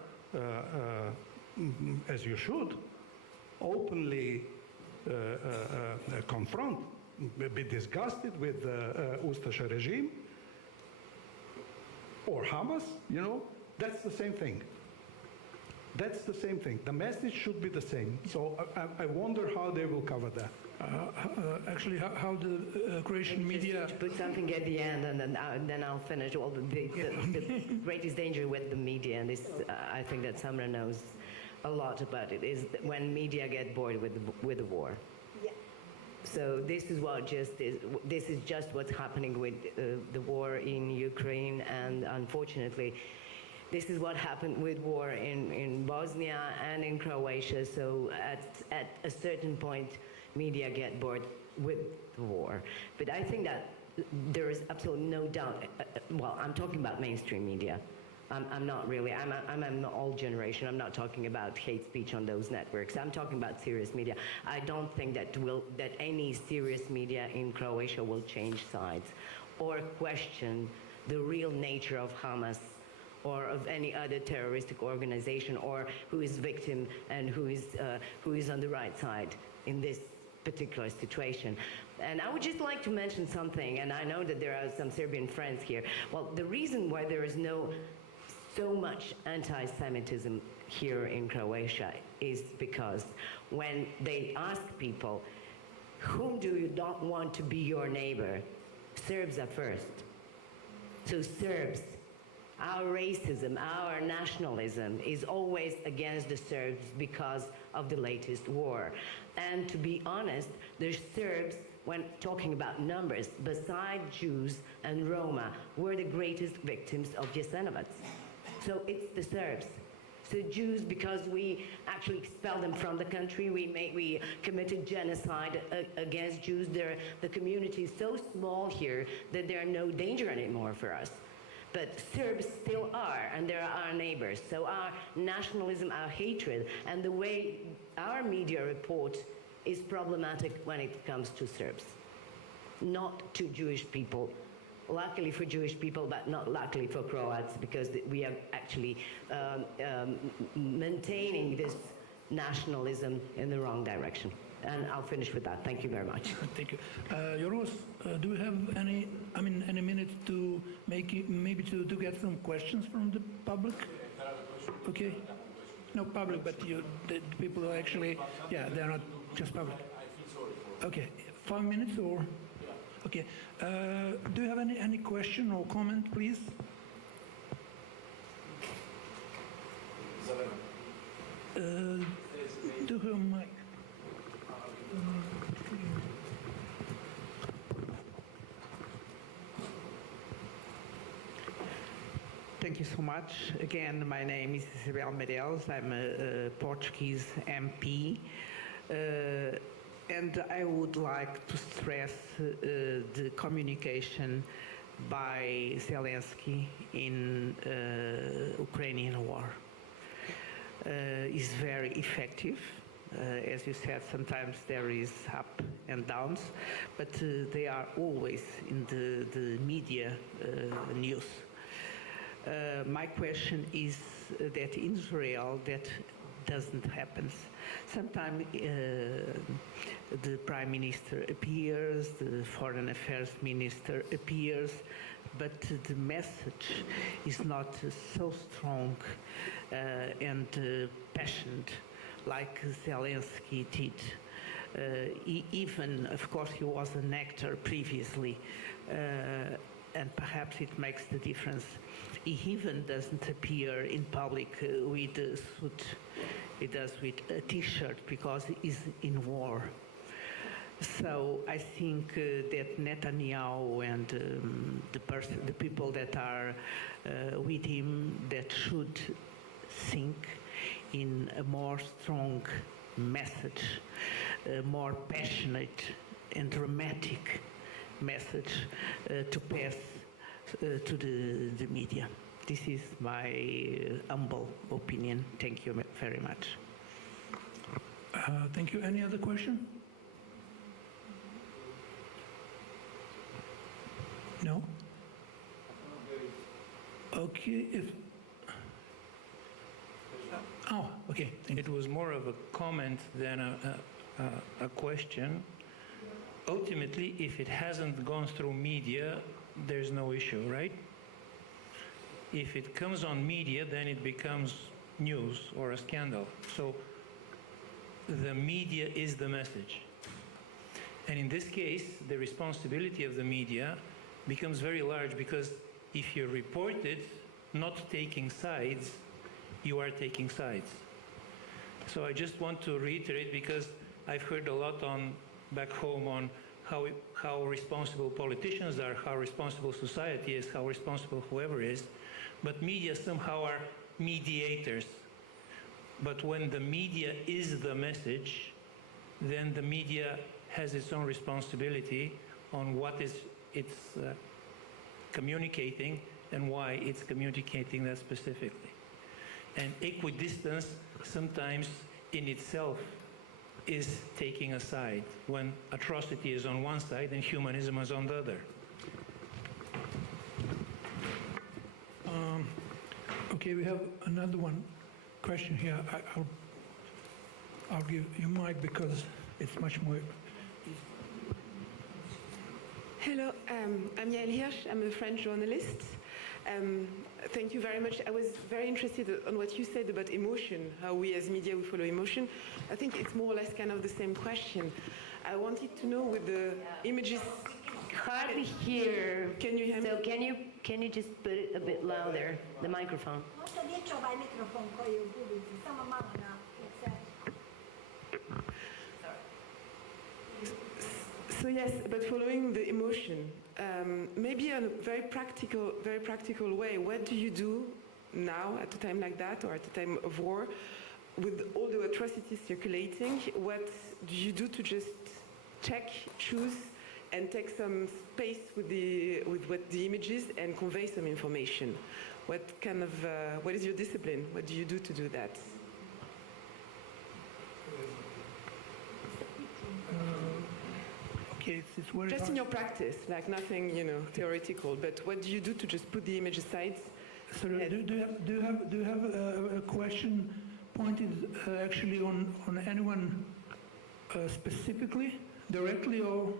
as you should, openly confront, be disgusted with the Ustaša regime or Hamas, that's the same thing. That's the same thing. The message should be the same. So I wonder how they will cover that. Actually, how the Croatian media... To put something at the end, and then I'll finish. All the greatest danger with the media, and this, I think that Samra knows a lot about it, is when media get bored with the war. Yeah. So this is just what's happening with the war in Ukraine, and unfortunately, This is what happened with war in Bosnia and in Croatia. So at a certain point, media get bored with the war. But I think that there is absolutely no doubt. Well, I'm talking about mainstream media. I'm not really. I'm an old generation. I'm not talking about hate speech on those networks. I'm talking about serious media. I don't think that any serious media in Croatia will change sides or question the real nature of Hamas or of any other terroristic organization, or who is victim and who is on the right side in this particular situation. And I would just like to mention something, and I know that there are some Serbian friends here. Well, the reason why there is so much anti-Semitism here in Croatia is because when they ask people, whom do you not want to be your neighbor? Serbs are first. So Serbs, our racism, our nationalism is always against the Serbs because of the latest war. And to be honest, the Serbs, when talking about numbers, besides Jews and Roma, were the greatest victims of Jasenovac. So it's the Serbs. So Jews, because we actually expelled them from the country, we committed genocide against Jews. The community is so small here that there are no danger anymore for us. But Serbs still are, and they're our neighbors. So our nationalism, our hatred, and the way our media reports is problematic when it comes to Serbs, not to Jewish people. Luckily for Jewish people, but not luckily for Croats, because we are actually maintaining this nationalism in the wrong direction. And I'll finish with that. Thank you very much. Thank you. Joros, do you have any minute to maybe to get some questions from the public? Okay. No public, but the people who actually, yeah, they're not just public. Okay. 5 minutes or? Okay. Do you have any question or comment, please? Do her mic. Thank you so much. Again, my name is Isabel Meirelles. I'm a Portuguese MP. And I would like to stress the communication by Zelensky in Ukrainian war. Is very effective. As you said, sometimes there is up and downs, but they are always in the media news. My question is that in Israel that doesn't happen. Sometimes the Prime Minister appears, the Foreign Affairs Minister appears, but the message is not so strong and passionate like Zelensky did. Even, of course, he was an actor previously, and perhaps it makes the difference. He even doesn't appear in public with a suit. He does with a T-shirt because he's in war. So I think that Netanyahu and the people that are with him that should think in a more strong message, a more passionate and dramatic message to pass to the media. This is my humble opinion. Thank you very much. Thank you. Any other question? No? Okay. Oh, okay. It was more of a comment than a question. Ultimately, if it hasn't gone through media, there's no issue, right? If it comes on media, then it becomes news or a scandal. So the media is the message. And in this case, the responsibility of the media becomes very large, because if you report it not taking sides, you are taking sides. So I just want to reiterate, because I've heard a lot back home on how responsible politicians are, how responsible society is, how responsible whoever is. but media somehow are mediators. But when the media is the message, then the media has its own responsibility on what is it's communicating and why it's communicating that specifically. And equidistance sometimes in itself is taking a side when atrocity is on one side and humanism is on the other. Okay, we have another question here. I'll give you mic because it's much more. Hello, I'm Yael Hirsch. I'm a French journalist. Thank you very much. I was very interested on what you said about emotion, how we as media, we follow emotion. I think it's more or less kind of the same question. I wanted to know with the images. Hardly hear. Can you hear me? So can you just put it a bit louder, the microphone? So yes, but following the emotion, maybe in a very practical way, what do you do now at a time like that or at a time of war with all the atrocities circulating? What do you do to just check, choose, and take some space with what the images and convey some information? What is your discipline? What do you do to do that? Okay, it's very just hard. in your practice, like nothing, theoretical, but what do you do to just put the image aside? So do you have a question pointed actually on anyone specifically, directly, or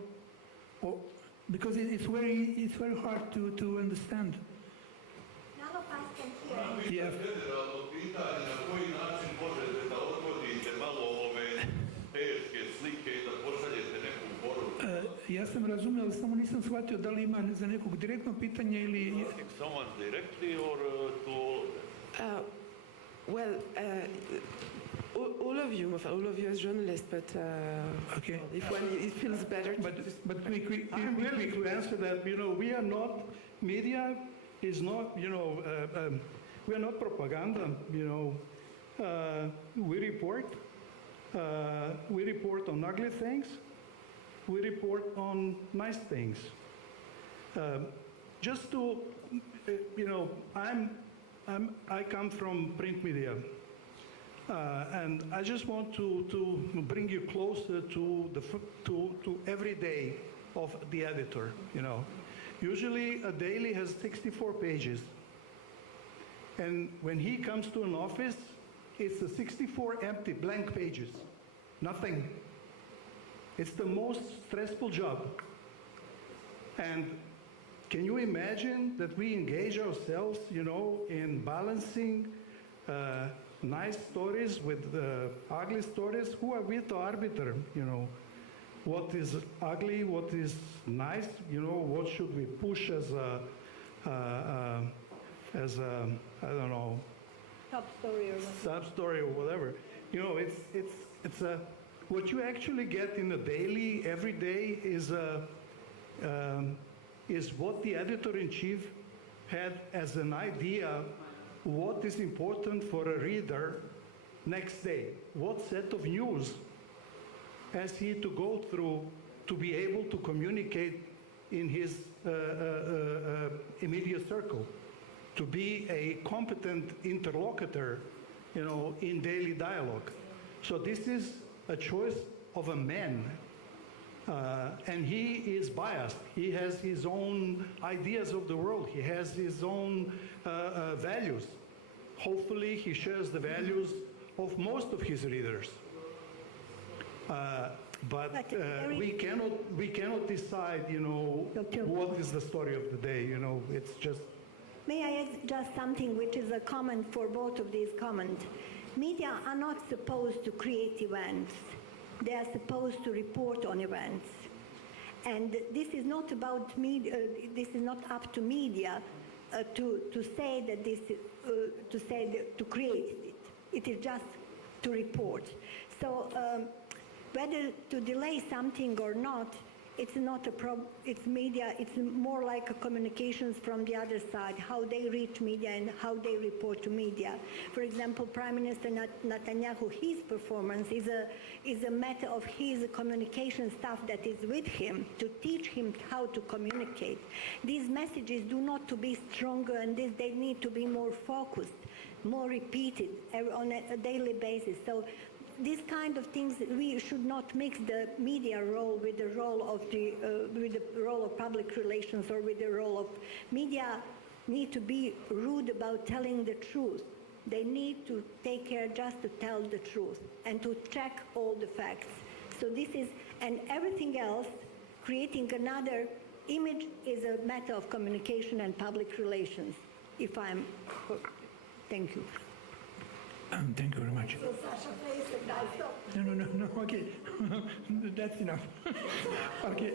because it's very hard to understand. Yeah. Ja sam razumio, ali samo nisam shvatio da li ima za nekog direktno pitanje ili... Someone directly or to all of them? Well, all of you as journalists, but okay. If it feels better. But I'm willing to answer that. We are not, media is not, we are not propaganda. We report on ugly things. We report on nice things. Just to, I come from print media, and I just want to bring you closer to every day of the editor. Usually a daily has 64 pages, and when he comes to an office, it's the 64 empty blank pages, nothing. It's the most stressful job. And can you imagine that we engage ourselves, in balancing nice stories with ugly stories? Who are we to arbiter, what is ugly, what is nice, what should we push as a I don't know, sub-story or whatever. It's a, what you actually get in a daily, every day is what the editor-in-chief had as an idea what is important for a reader next day. What set of news has he to go through to be able to communicate in his immediate circle, to be a competent interlocutor, in daily dialogue. So this is a choice of a man, and he is biased. He has his own ideas of the world. He has his own values. Hopefully he shares the values of most of his readers. But we cannot decide, what is the story of the day. It's just. May I add just something which is a comment for both of these comments? Media are not supposed to create events. They are supposed to report on events. And this is not about media, this is not up to media to say that this, to create it. It is just to report. So whether to delay something or not, it's not a it's media, it's more like a communications from the other side, how they reach media and how they report to media. For example, Prime Minister Netanyahu, his performance is a matter of his communication staff that is with him to teach him how to communicate. These messages do not to be stronger, and they need to be more focused, more repeated on a daily basis. So these kind of things, we should not mix the media role with the role of public relations, or with the role of media need to be rude about telling the truth. They need to take care just to tell the truth and to check all the facts. So this is, and everything else, creating another image is a matter of communication and public relations, if I'm, thank you. Thank you very much. No, okay. That's enough. Okay,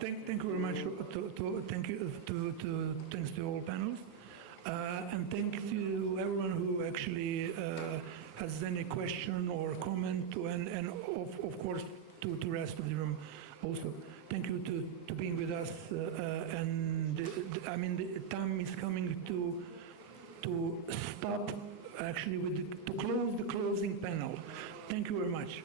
thank you very much. Thanks to all panelists. And thank to everyone who actually has any question or comment, and of course to the rest of the room also. Thank you to being with us. And I mean, the time is coming to stop, actually, to close the closing panel. Thank you very much.